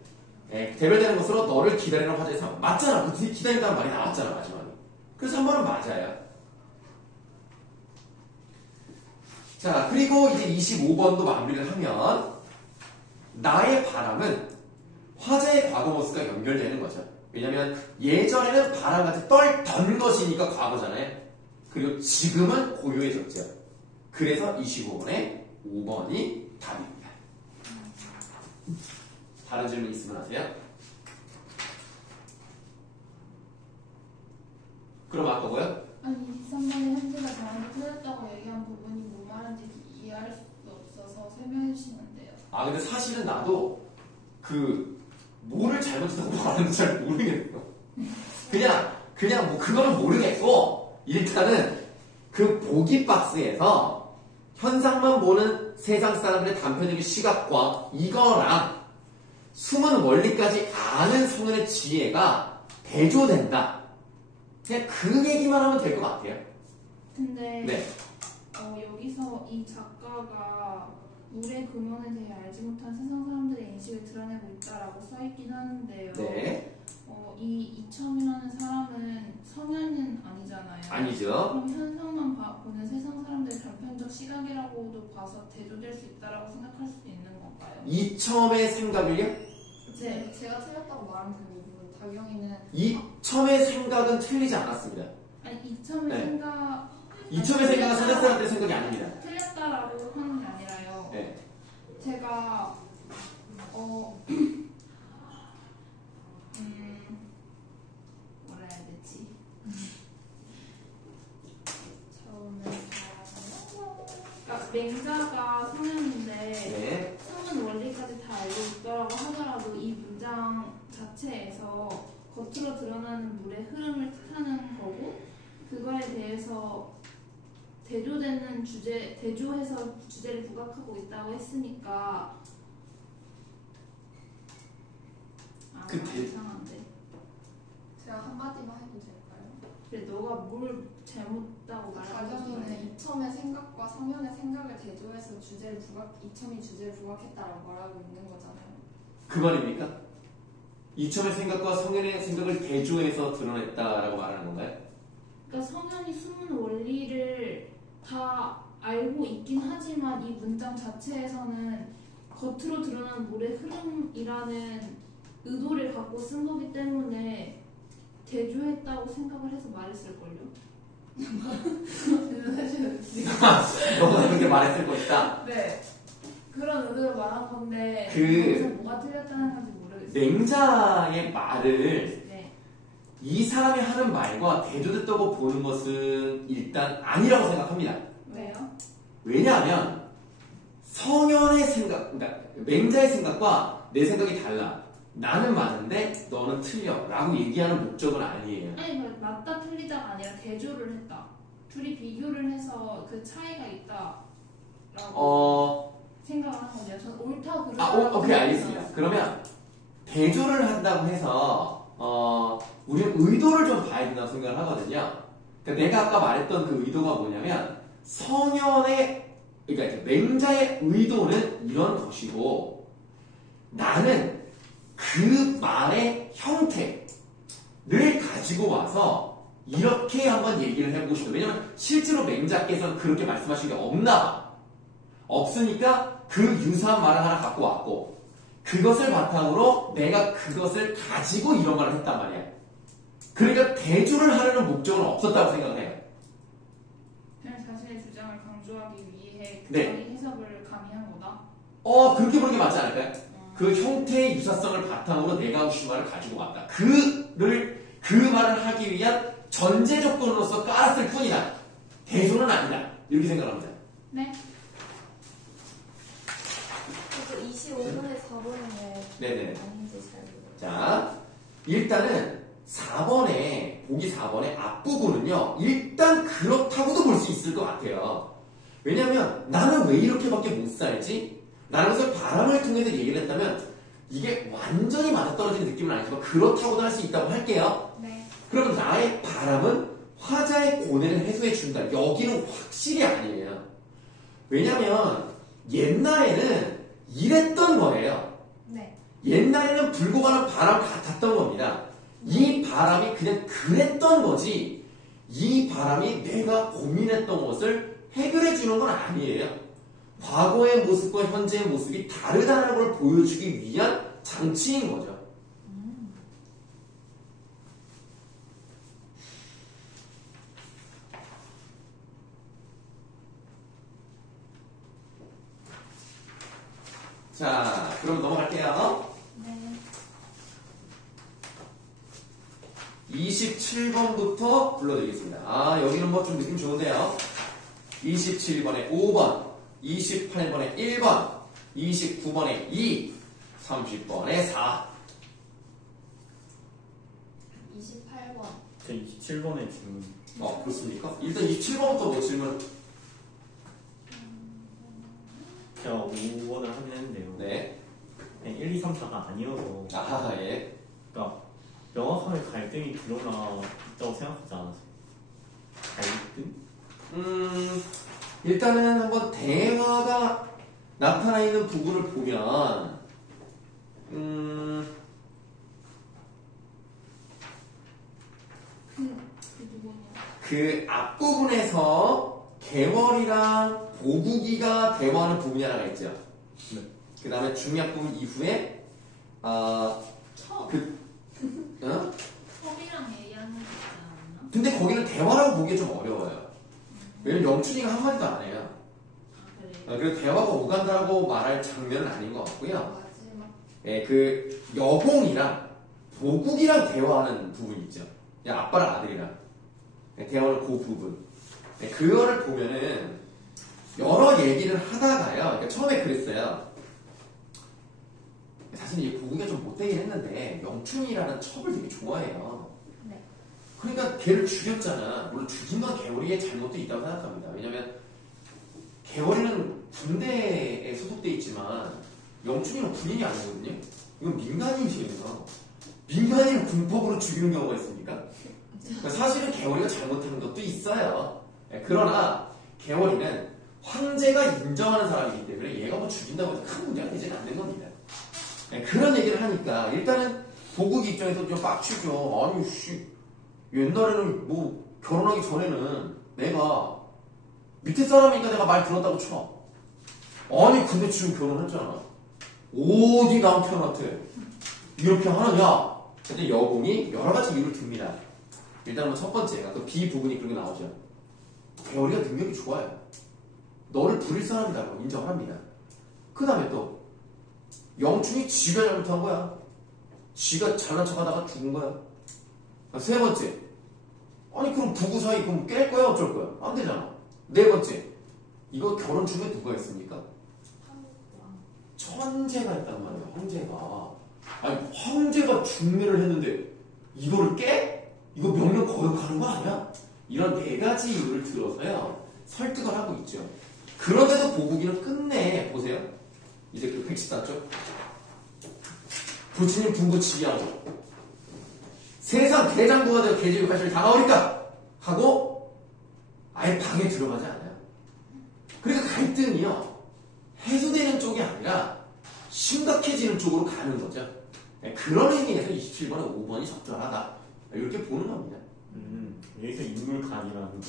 대별되는 것으로 너를 기다리는 화제에서 맞잖아. 그 기다린다는 말이 나왔잖아, 마지막에. 그래서 3번은 맞아요. 자, 그리고 이제 25번도 마무리를 하면 나의 바람은 화제의 과거 모습과 연결되는 거죠. 왜냐면 예전에는 바람같이 떨던 것이니까 과거잖아요. 그리고 지금은 고요해졌죠. 그래서 25번에 5번이 답입니다. 다른 질문 있으면 하세요. 그럼 아까 뭐요? 아니 23번에 현지가 저한테 틀렸다고 얘기한 부분이 뭐 말하는지 이해할 수 없어서 설명해 주시면 돼요. 근데 사실은 나도 뭐를 잘못했다고 말하는지 잘 모르겠어. 그냥 뭐 그거는 모르겠고 일단은 그 보기 박스에서 현상만 보는 세상 사람들의 단편적인 시각과 이거랑 숨은 원리까지 아는 성현의 지혜가 대조된다. 그냥 그 얘기만 하면 될 것 같아요. 근데 네. 여기서 이 작가가 물의 근원에 대해 알지 못한 세상 사람들의 인식을 드러내고 있다라고 써있긴 하는데요. 네. 이 이첨이라는 사람은 성현은 아니잖아요. 아니죠. 그럼 현상만 보는 세상 사람들의 단편적 시각이라고도 봐서 대조될 수 있다라고 생각할 수도 있는 건가요? 이첨의 생각을요? 네. 제가 틀렸다고 말하면 되는 부분 다경이는 이첨의 생각은 틀리지 않았습니다. 아니 이첨의 네. 생각 이첨의 생각은 세상 사람들의 생각이 아닙니다. 틀렸다라고 하는 게 아니라요. 네. 제가 뭐라 해야 되지? 그러니까 맹자가 성현인데 네. 성은 원리까지 다 알고 있더라고 하더라도 이 문장 자체에서 겉으로 드러나는 물의 흐름을 뜻하는 거고 그거에 대해서 대조해서 주제를 부각하고 있다고 했으니까 이상한데. 제가 한마디만 해도 될까요? 그래 너가 뭘 잘못다고 말하고 다경이는 이첨의 생각과 성현의 생각을 대조해서 이첨이 주제를 부각했다라고 말하고 있는 거잖아요. 그 말입니까? 이첨의 생각과 성현의 생각을 대조해서 드러냈다라고 말하는 건가요? 그러니까 성현이 숨은 원리를 다 알고 있긴 하지만 이 문장 자체에서는 겉으로 드러나는 물의 흐름이라는 의도를 갖고 쓴 거기 때문에 대조했다고 생각을 해서 말했을걸요? 너가 그렇게 말했을 것이다. 네. 그런 의도로 말한 건데 그- 거기서 뭐가 틀렸다는 건지 모르겠어요. 맹자의 말을 네. 이 사람이 하는 말과 대조됐다고 보는 것은 일단 아니라고 생각합니다. 왜요? 왜냐하면 성현의 생각, 그러니까 맹자의 생각과 내 생각이 달라. 나는 맞는데 너는 틀려 라고 얘기하는 목적은 아니에요. 아니 맞다 틀리다가 아니라 대조를 했다. 둘이 비교를 해서 그 차이가 있다라고 생각을 한 거죠. 전 옳다 그르다. 오케이 알겠습니다. 그러면 대조를 한다고 해서 우리는 의도를 좀 봐야 된다고 생각을 하거든요. 그러니까 내가 아까 말했던 그 의도가 뭐냐면 성현의 그러니까 맹자의 의도는 이런 것이고 나는 그 말의 형태를 가지고 와서 이렇게 한번 얘기를 해보고 싶어요. 왜냐면 실제로 맹자께서는 그렇게 말씀하신 게 없나 봐. 없으니까 그 유사한 말을 하나 갖고 왔고 그것을 바탕으로 내가 그것을 가지고 이런 말을 했단 말이야. 그러니까 대조를 하려는 목적은 없었다고 생각을 해요. 그냥 자신의 주장을 강조하기 위해 그 네. 자기 해석을 가미한 거다. 그렇게 보는 게 맞지 않을까요? 그 형태의 유사성을 바탕으로 내가 하고 싶은 말을 가지고 왔다. 그 말을 하기 위한 전제 조건으로서 깔았을 뿐이다. 대조는 아니다. 이렇게 생각합니다. 네. 그래서 25분에 4번은 왜 네네. 아닌지 잘 모르겠어요. 자, 일단은 4번에, 보기 4번의 앞부분은요, 일단 그렇다고도 볼 수 있을 것 같아요. 왜냐면 나는 왜 이렇게밖에 못 살지? 라는 것을 바람을 통해서 얘기를 했다면 이게 완전히 맞아떨어지는 느낌은 아니지만 그렇다고도 할 수 있다고 할게요. 네. 그러면 나의 바람은 화자의 고뇌를 해소해 준다. 여기는 확실히 아니에요. 왜냐면 옛날에는 이랬던 거예요. 네. 옛날에는 불고 가는 바람 같았던 겁니다. 이 바람이 그냥 그랬던 거지 이 바람이 내가 고민했던 것을 해결해 주는 건 아니에요. 과거의 모습과 현재의 모습이 다르다는 걸 보여주기 위한 장치인 거죠. 자, 그럼 넘어갈게요. 네. 27번부터 불러드리겠습니다. 여기는 뭐 좀 느낌 좋은데요. 27번에 5번, 28번에 1번, 29번에 2, 30번에 4. 28번. 제 27번에 질문. 그렇습니까? 일단 27번부터 뭐 질문. 5번을 하긴 했는데요. 네. 그냥 1, 2, 3, 4가 아니어서 아, 예. 그러니까 명확하게 갈등이 드러나 있다고 생각하지 않았어요. 갈등? 일단은 한번 대화가 나타나 있는 부분을 보면, 그 누구냐? 그 앞부분에서 개월이랑 보국이가 대화하는 부분이 하나가 있죠. 네. 그 다음에 중요한 부분 이후에, 어? 첩이랑 얘기하는 거 있지 않았나? 근데 거기는 대화라고 보기 좀 어려워요. 왜냐면 영춘이가 한마디도 안 해요. 아 그래. 그래서 대화가 오간다라고 말할 장면은 아닌 것 같고요. 마지막 예, 그 여봉이랑 보국이랑 대화하는 부분 있죠. 그냥 아빠랑 아들이랑 대화하는 그 부분. 예, 그거를 보면은 여러 얘기를 하다가요. 그러니까 처음에 그랬어요. 사실 이 보국이가 좀 못되긴 했는데 영춘이라는 첩을 되게 좋아해요. 네. 그러니까 걔를 죽였잖아. 물론 죽인 건 개월이의 잘못도 있다고 생각합니다. 왜냐면 개월이는 군대에 소속돼 있지만 영춘이는 군인이 아니거든요. 이건 민간인이에요. 민간인을 군법으로 죽이는 경우가 있습니까? 그러니까 사실은 개월이가 잘못한 것도 있어요. 예, 그러나 개월이는 황제가 인정하는 사람이기 때문에 얘가 뭐 죽인다고 해서 큰 문제가 되지는 않는 겁니다. 예, 그런 얘기를 하니까 일단은 보국 입장에서 좀 빡치죠. 아니 씨 옛날에는 뭐 결혼하기 전에는 내가 밑에 사람이니까 내가 말 들었다고 쳐. 아니 근데 지금 결혼했잖아. 어디 남편한테 이렇게 하느냐? 근데 여공이 여러 가지 이유를 듭니다. 일단은 첫 번째가 그 B 부분이 그런 게 나오죠. 개월이가 능력이 좋아요. 너를 부릴 사람이라고 인정합니다. 그 다음에 또 영춘이 지가 잘못한 거야. 지가 잘난 척하다가 죽은 거야. 세 번째, 아니 그럼 부부 사이 그럼 깰 거야 어쩔 거야? 안 되잖아. 네 번째, 이거 결혼 중에 누가 했습니까? 천재가 했단 말이야. 황제가. 아니 황제가 중매를 했는데 이거를 깨? 이거 명령 거역하는 거 아니야? 이런 네 가지 이유를 들어서요 설득을 하고 있죠. 그런데도 보국이는 끝내 보세요. 이제 그 114쪽. 부친님 분부치기하고 세상 대장부가 되어 계집과실을 당하오리까 하고 아예 방에 들어가지 않아요. 그러니까 갈등이요 해소되는 쪽이 아니라 심각해지는 쪽으로 가는 거죠. 그런 의미에서 27번에 5번이 적절하다 이렇게 보는 겁니다. 여기서 인물간이라는 게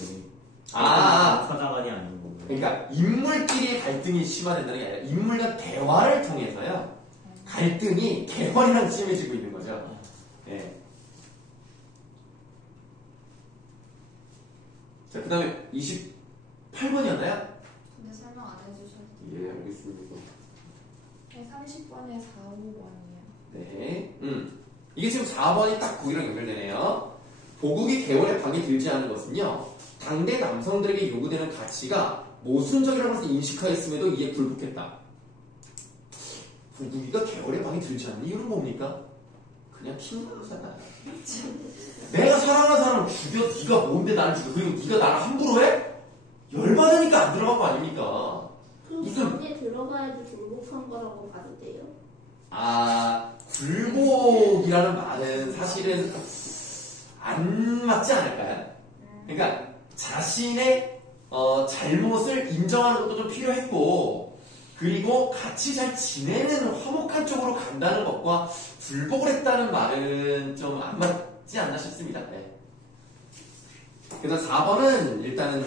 아, 사자간이 아닌 거고. 그러니까 인물끼리의 갈등이 심화된다는 게 아니라 인물과 대화를 통해서요 갈등이 개월이랑 심해지고 있는 거죠. 네. 자, 그 다음에 28번이었나요? 근데 설명 안 해주셔도 돼요. 예, 알겠습니다. 네, 30번에 4, 5번이요. 네. 이게 지금 4번이 딱 거기랑 연결되네요. 보국이 개월에 방에 들지 않은 것은요, 당대 남성들에게 요구되는 가치가 모순적이라고 해서 인식하였음에도 이에 굴복했다. 보국이가 개월에 방에 들지 않는 이유는 뭡니까? 그냥 킹거잖아. 내가 사랑하는 사람을 죽여, 네가 뭔데 나를 죽여? 그리고 네가 나를 함부로 해? 열받으니까 안 들어간 거 아닙니까? 그럼 무슨- 방에 들어가야지 굴복한 거라고 봐도 돼요? 아, 굴복이라는 말은 사실은 안 맞지 않을까요? 그러니까 자신의 잘못을 인정하는 것도 좀 필요했고 그리고 같이 잘 지내는 화목한 쪽으로 간다는 것과 굴복을 했다는 말은 좀 안 맞지 않나 싶습니다. 네. 그래서 4번은 일단은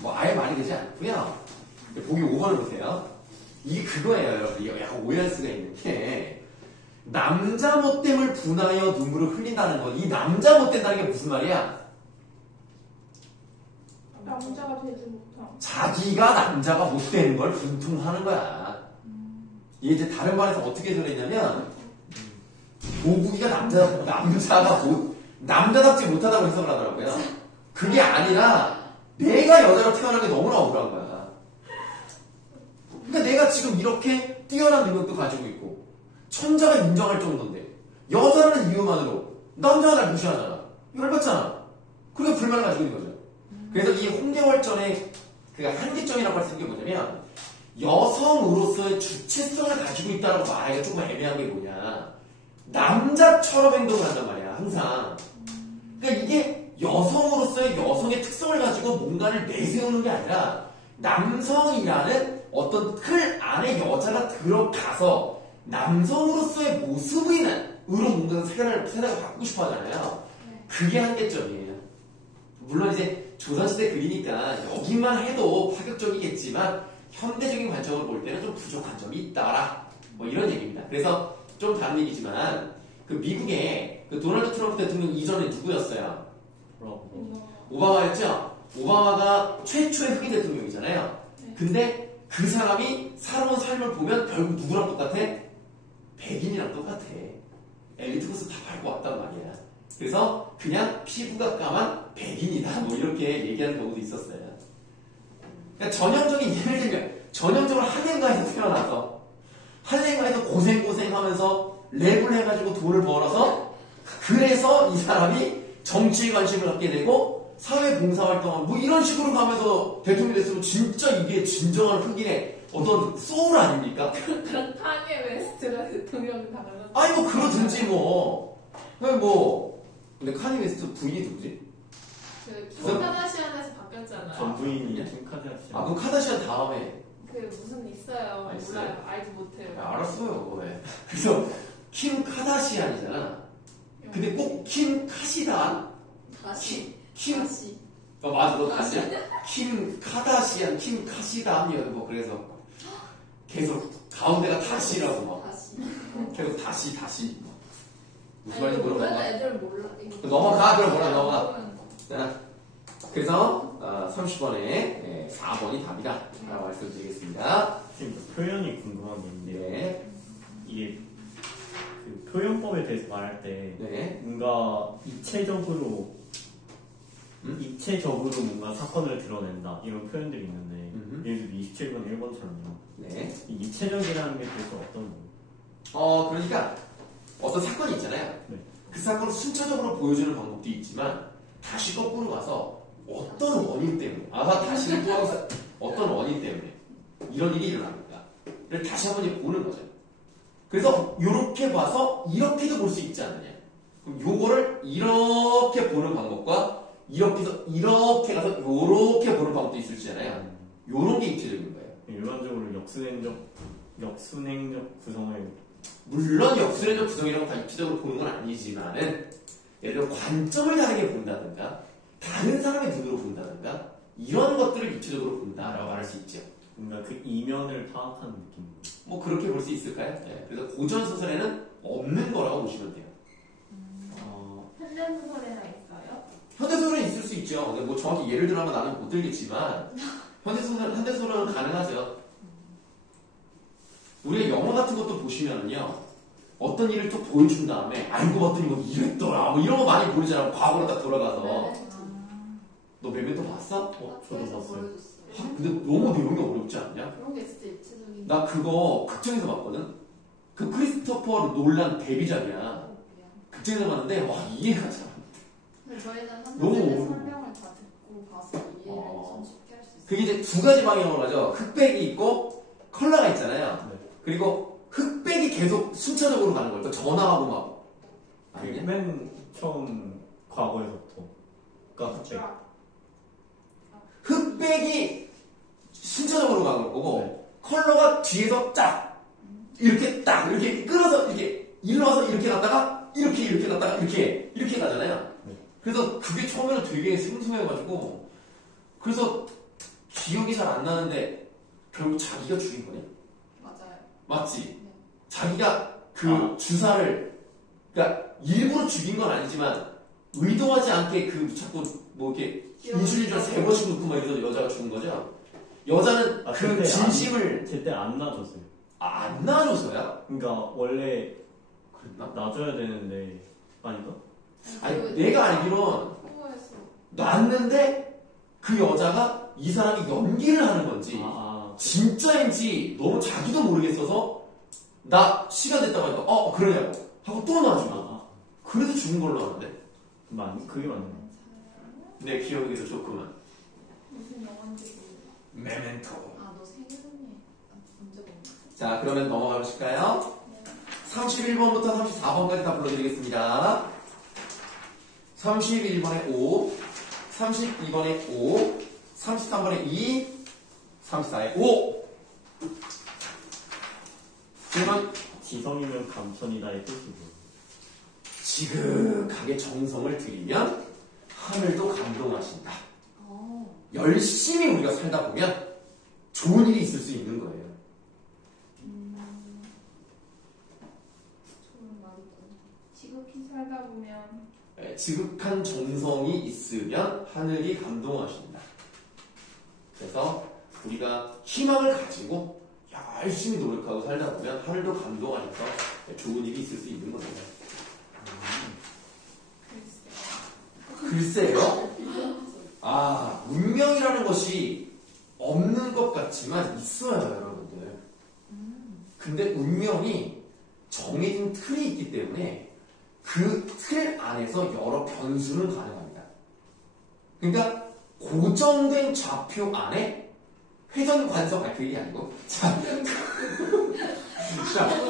뭐 아예 말이 되지 않고요. 보기 5번을 보세요. 이게 그거예요, 여러분. 이거 약간 오해할 수가 있는 게 남자 못됨을 분하여 눈물을 흘린다는 건 이 남자 못된다는 게 무슨 말이야? 남자가 되지 못함. 자기가 남자가 못되는 걸 분통하는 거야. 이게 이제 다른 말에서 어떻게 해석했냐면 보국이가 남자답지 못하다고 해석을 하더라고요. 그게 아니라 내가 여자로 태어난 게 너무나 억울한 거야. 그러니까 내가 지금 이렇게 뛰어난 능력도 가지고 있고 천자가 인정할 정도인데 여자라는 이유만으로 남자가 날 무시하잖아. 열받잖아. 그러니까 불만을 가지고 있는 거죠. 그래서 이 홍계월전의 그 한계점이라고 할 수 있는 게 뭐냐면 여성으로서의 주체성을 가지고 있다고 말하기가 조금 애매한 게 뭐냐. 남자처럼 행동을 한단 말이야, 항상. 그러니까 이게 여성으로서의 여성의 특성을 가지고 뭔가를 내세우는 게 아니라 남성이라는 어떤 틀 안에 여자가 들어가서 남성으로서의 모습으로 뭔가 세상을 바꾸고 싶어 하잖아요. 그게 한계점이에요. 물론 이제 조선시대 글이니까 여기만 해도 파격적이겠지만 현대적인 관점으로 볼 때는 좀 부족한 점이 있다라. 뭐 이런 얘기입니다. 그래서 좀 다른 얘기지만 그 미국의 그 도널드 트럼프 대통령 이전에 누구였어요? 오바마였죠? 오바마가 최초의 흑인 대통령이잖아요. 근데 그 사람이 살아온 삶을 보면 결국 누구랑 똑같아? 백인이랑 똑같아. 엘리트 코스 다 밟고 왔단 말이야. 그래서 그냥 피부가 까만 백인이다. 뭐 이렇게 얘기하는 경우도 있었어요. 그러니까 전형적인 예를 들면 전형적으로 한인가에서 태어나서 한인가에서 고생하면서 랩을 해가지고 돈을 벌어서 그래서 이 사람이 정치에 관심을 갖게 되고 사회 봉사활동하고 뭐 이런 식으로 가면서 대통령이 됐으면 진짜 이게 진정한 흑인의 어떤 소울 아닙니까? 그런 카니에 웨스트가 대통령 당하는. 아니 뭐 그러든지 뭐 그냥 뭐 근데 카니 웨스트 부인이 누구지? 그 카다시안에서 바뀌었잖아요. 전 부인이 킴 카다시안. 아 그럼 카다시안 다음에 그 무슨 있어요. 아, 있어요? 몰라요. 알지 못해요. 알았어요. 네. 그래서 킴 카다시안이잖아. 근데 꼭 킴 카시단? 다시. 킴 다시. 맞아, 너 다시야? 킴 카다시안, 킴 카시단이어도 뭐 그래서 계속 가운데가 다시라고 막 다시. 계속 다시 무슨 아니, 말인지 모르는 모르겠어. 애들 몰라. 이거. 넘어가, 그럼 넘어가. 모르는 거. 자, 그래서 30번에 4번이 답이다 라고 말씀드리겠습니다. 지금 그 표현이 궁금한 게 있는데 네, 이게 그 표현법에 대해서 말할 때 네, 뭔가 이체적으로 뭔가 사건을 드러낸다 이런 표현들이 있는데 예를 들어 27번 1번처럼요. 네. 이 이체적이라는 게 도대체 어떤 거예요? 그러니까 어떤 사건이 있잖아요. 네. 그 사건을 순차적으로 보여주는 방법도 있지만 다시 거꾸로 가서 어떤 원인 때문에 다시를 포함해서 어떤 원인 때문에 이런 일이 일어납니까?를 다시 한번 이제 보는 거죠. 그래서 이렇게 봐서 이렇게도 볼 수 있지 않느냐. 그럼 요거를 이렇게 보는 방법과 이렇게 해서 이렇게 가서 요렇게 보는 방법도 있을지잖아요. 요런 게 입체적인 거예요. 일반적으로 역순행적 구성을 물론 역술의적 구성이라고 다 입체적으로 보는 건 아니지만은 예를 들어 관점을 다르게 본다든가 다른 사람의 눈으로 본다든가 이런 것들을 입체적으로 본다라고 말할 수 있죠. 뭔가 그 이면을 파악하는 느낌. 뭐 그렇게 볼 수 있을까요? 네, 그래서 고전 소설에는 없는 거라고 보시면 돼요. 현대소설에나 있어요? 현대 소설은 있을 수 있죠. 근데 뭐 정확히 예를 들어면 나는 못 들겠지만 현대 소설은 가능하죠. 우리가 영화 같은 것도 보시면은요 어떤 일을 또 보여준 다음에 알고 봤더니 뭐 이랬더라 뭐 이런 거 많이 보이잖아. 과거로 딱 돌아가서. 너 메멘토 봤어? 저도 봤어요. 아, 근데 너무 내용이 어렵지 않냐? 그런 게 진짜 입체적인. 나 그거 극장에서 봤거든? 그 크리스토퍼 놀란 데뷔작이야. 극장에서 봤는데 와 이해가 잘 안 돼. 근데 저희는 너무 한국의 어려워. 설명을 다 듣고 봐서 이해를 좀 쉽게 할 수 있어요. 그게 이제 두 가지 방향으로 가죠. 흑백이 있고 컬러가 있잖아요. 네. 그리고 흑백이 계속 순차적으로 가는 거예요. 전화하고 막 아니냐? 맨 처음 과거에서부터 흑백. 흑백이 순차적으로 가는 거고 네. 컬러가 뒤에서 딱 이렇게 끌어서 이렇게 일로 와서 이렇게 갔다가 이렇게 갔다가 이렇게 가잖아요. 네. 그래서 그게 처음에는 되게 생소해가지고 그래서 기억이 잘 안 나는데 결국 자기가 죽인 거네. 맞아요. 맞지? 네. 자기가 그 주사를 그러니까 일부러 죽인 건 아니지만 의도하지 않게 그 자꾸 뭐 이렇게 인슐린을 3번씩 넣고 막 이래서 여자가 죽은 거죠. 여자는 그 진심을 제때 안 놔줬어요. 안 놔줘서야? 그러니까 원래 그랬나? 놔줘야 되는데 아닌가? 아니 내가 알기론 후보에서 놨는데 그 여자가 이 사람이 연기를 하는 건지 진짜인지 너무 자기도 모르겠어서 나 시간 됐다고 하니까 그러냐고 하고 또 놔주고 그래서 죽은 걸로 아는데 그게 맞나요? 내 기억이 더 좋구만. 무슨 영화인지 몰라. 메멘토. 너 생일이니? 문제 봅니다. 자, 그러면 넘어가 보실까요? 31번부터 34번까지 다 불러드리겠습니다. 31번에 5, 32번에 5, 33번에 2, 34에 5. 그러면 지성이면 감천이다의 뜻이 뭐예요? 지극하게 정성을 들이면 하늘도 감동하신다. 어. 열심히 우리가 살다 보면 좋은 일이 있을 수 있는 거예요. 좋은 말이군. 지극히 살다 보면 지극한 정성이 있으면 하늘이 감동하신다. 그래서 우리가 희망을 가지고 열심히 노력하고 살다 보면 하늘도 감동하셔서 좋은 일이 있을 수 있는 거예요. 글쎄요? 아, 운명이라는 것이 없는 것 같지만 있어요, 여러분들. 근데 운명이 정해진 틀이 있기 때문에 그 틀 안에서 여러 변수는 가능합니다. 그러니까 고정된 좌표 안에 회전 관성, 그게 아니고 자,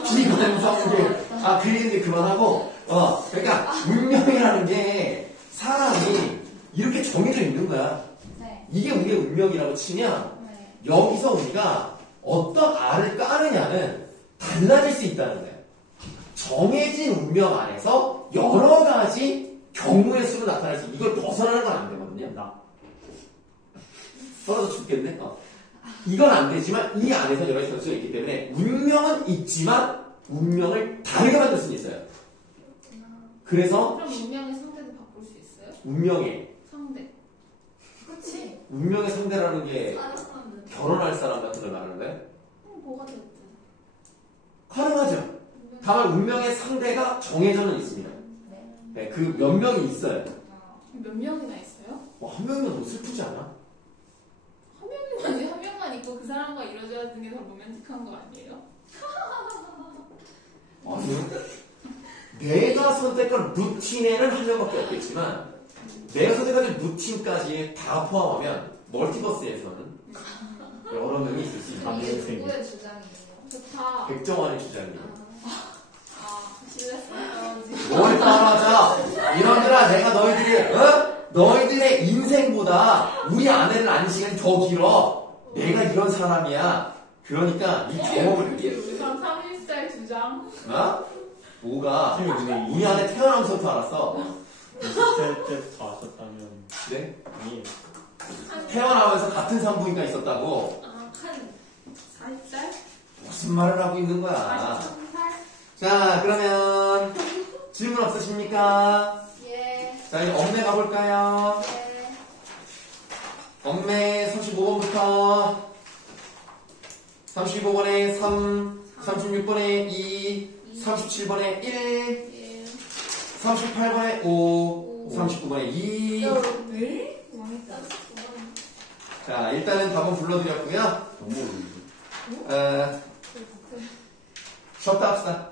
비관성계 그리는데 그만하고 그러니까 운명이라는 게 사람이 이렇게 정해져 있는 거야. 네. 이게 우리의 운명이라고 치면 네. 여기서 우리가 어떤 알을 까느냐는 달라질 수 있다는 거예요. 정해진 운명 안에서 여러 가지 경우의 수로 나타날 수 이걸 벗어나는 건 안 되거든요. 나. 떨어져 죽겠네. 이건 안 되지만 이 안에서 여러 가지 변수가 있기 때문에 운명은 있지만 운명을 다르게 만들 수는 있어요. 그래서 그럼 운명의 상대도 바꿀 수 있어요? 운명의 상대. 그치? 운명의 상대라는 게 사람은 결혼할 사람 같은 걸 말하는 거예요? 뭐가 됐든. 가능하죠. 다만 운명의 상대가 정해져는 있습니다. 네, 그 몇 명이 있어요. 몇 명이나 있어요? 한 명이면 너무 슬프지 않아? 한 명만 있고 그 사람과 이루어져야 되는 게 더 로맨틱한 거 아니에요? 아니요. 내가 선택한 루틴에는 한 명밖에 없겠지만 내가 선택한 루틴까지 다 포함하면 멀티버스에서는 여러 명이 있을 수 있는 이게 인생. 누구의 주장이에요? 좋다. 백종원의 주장이에요. 실례했어요. 뭘 따라하자. 이놈들아, 내가 너희들의 인생보다 우리 아내를 아는 시간이 더 길어. 내가 이런 사람이야. 그러니까 이 경험을 위해. 우상 30살 주장. 뭐가? 근데 우리 아내 태어나면서부터 알았어. 20대 때부터 아셨다면 네? 아니 태어나면서 같은 산부인과 있었다고. 한 40살? 무슨 말을 하고 있는 거야. 43살? 자, 그러면 질문 없으십니까? 예. 자, 이제 엄매 가볼까요? 예. 엄매 35번부터 35번에 3, 36번에 2, 37번에 1, 38번에 5, 39번에 2. 네? 망했다. 자, 일단은 답은 불러드렸고요. 너무 쉬었다 합시다.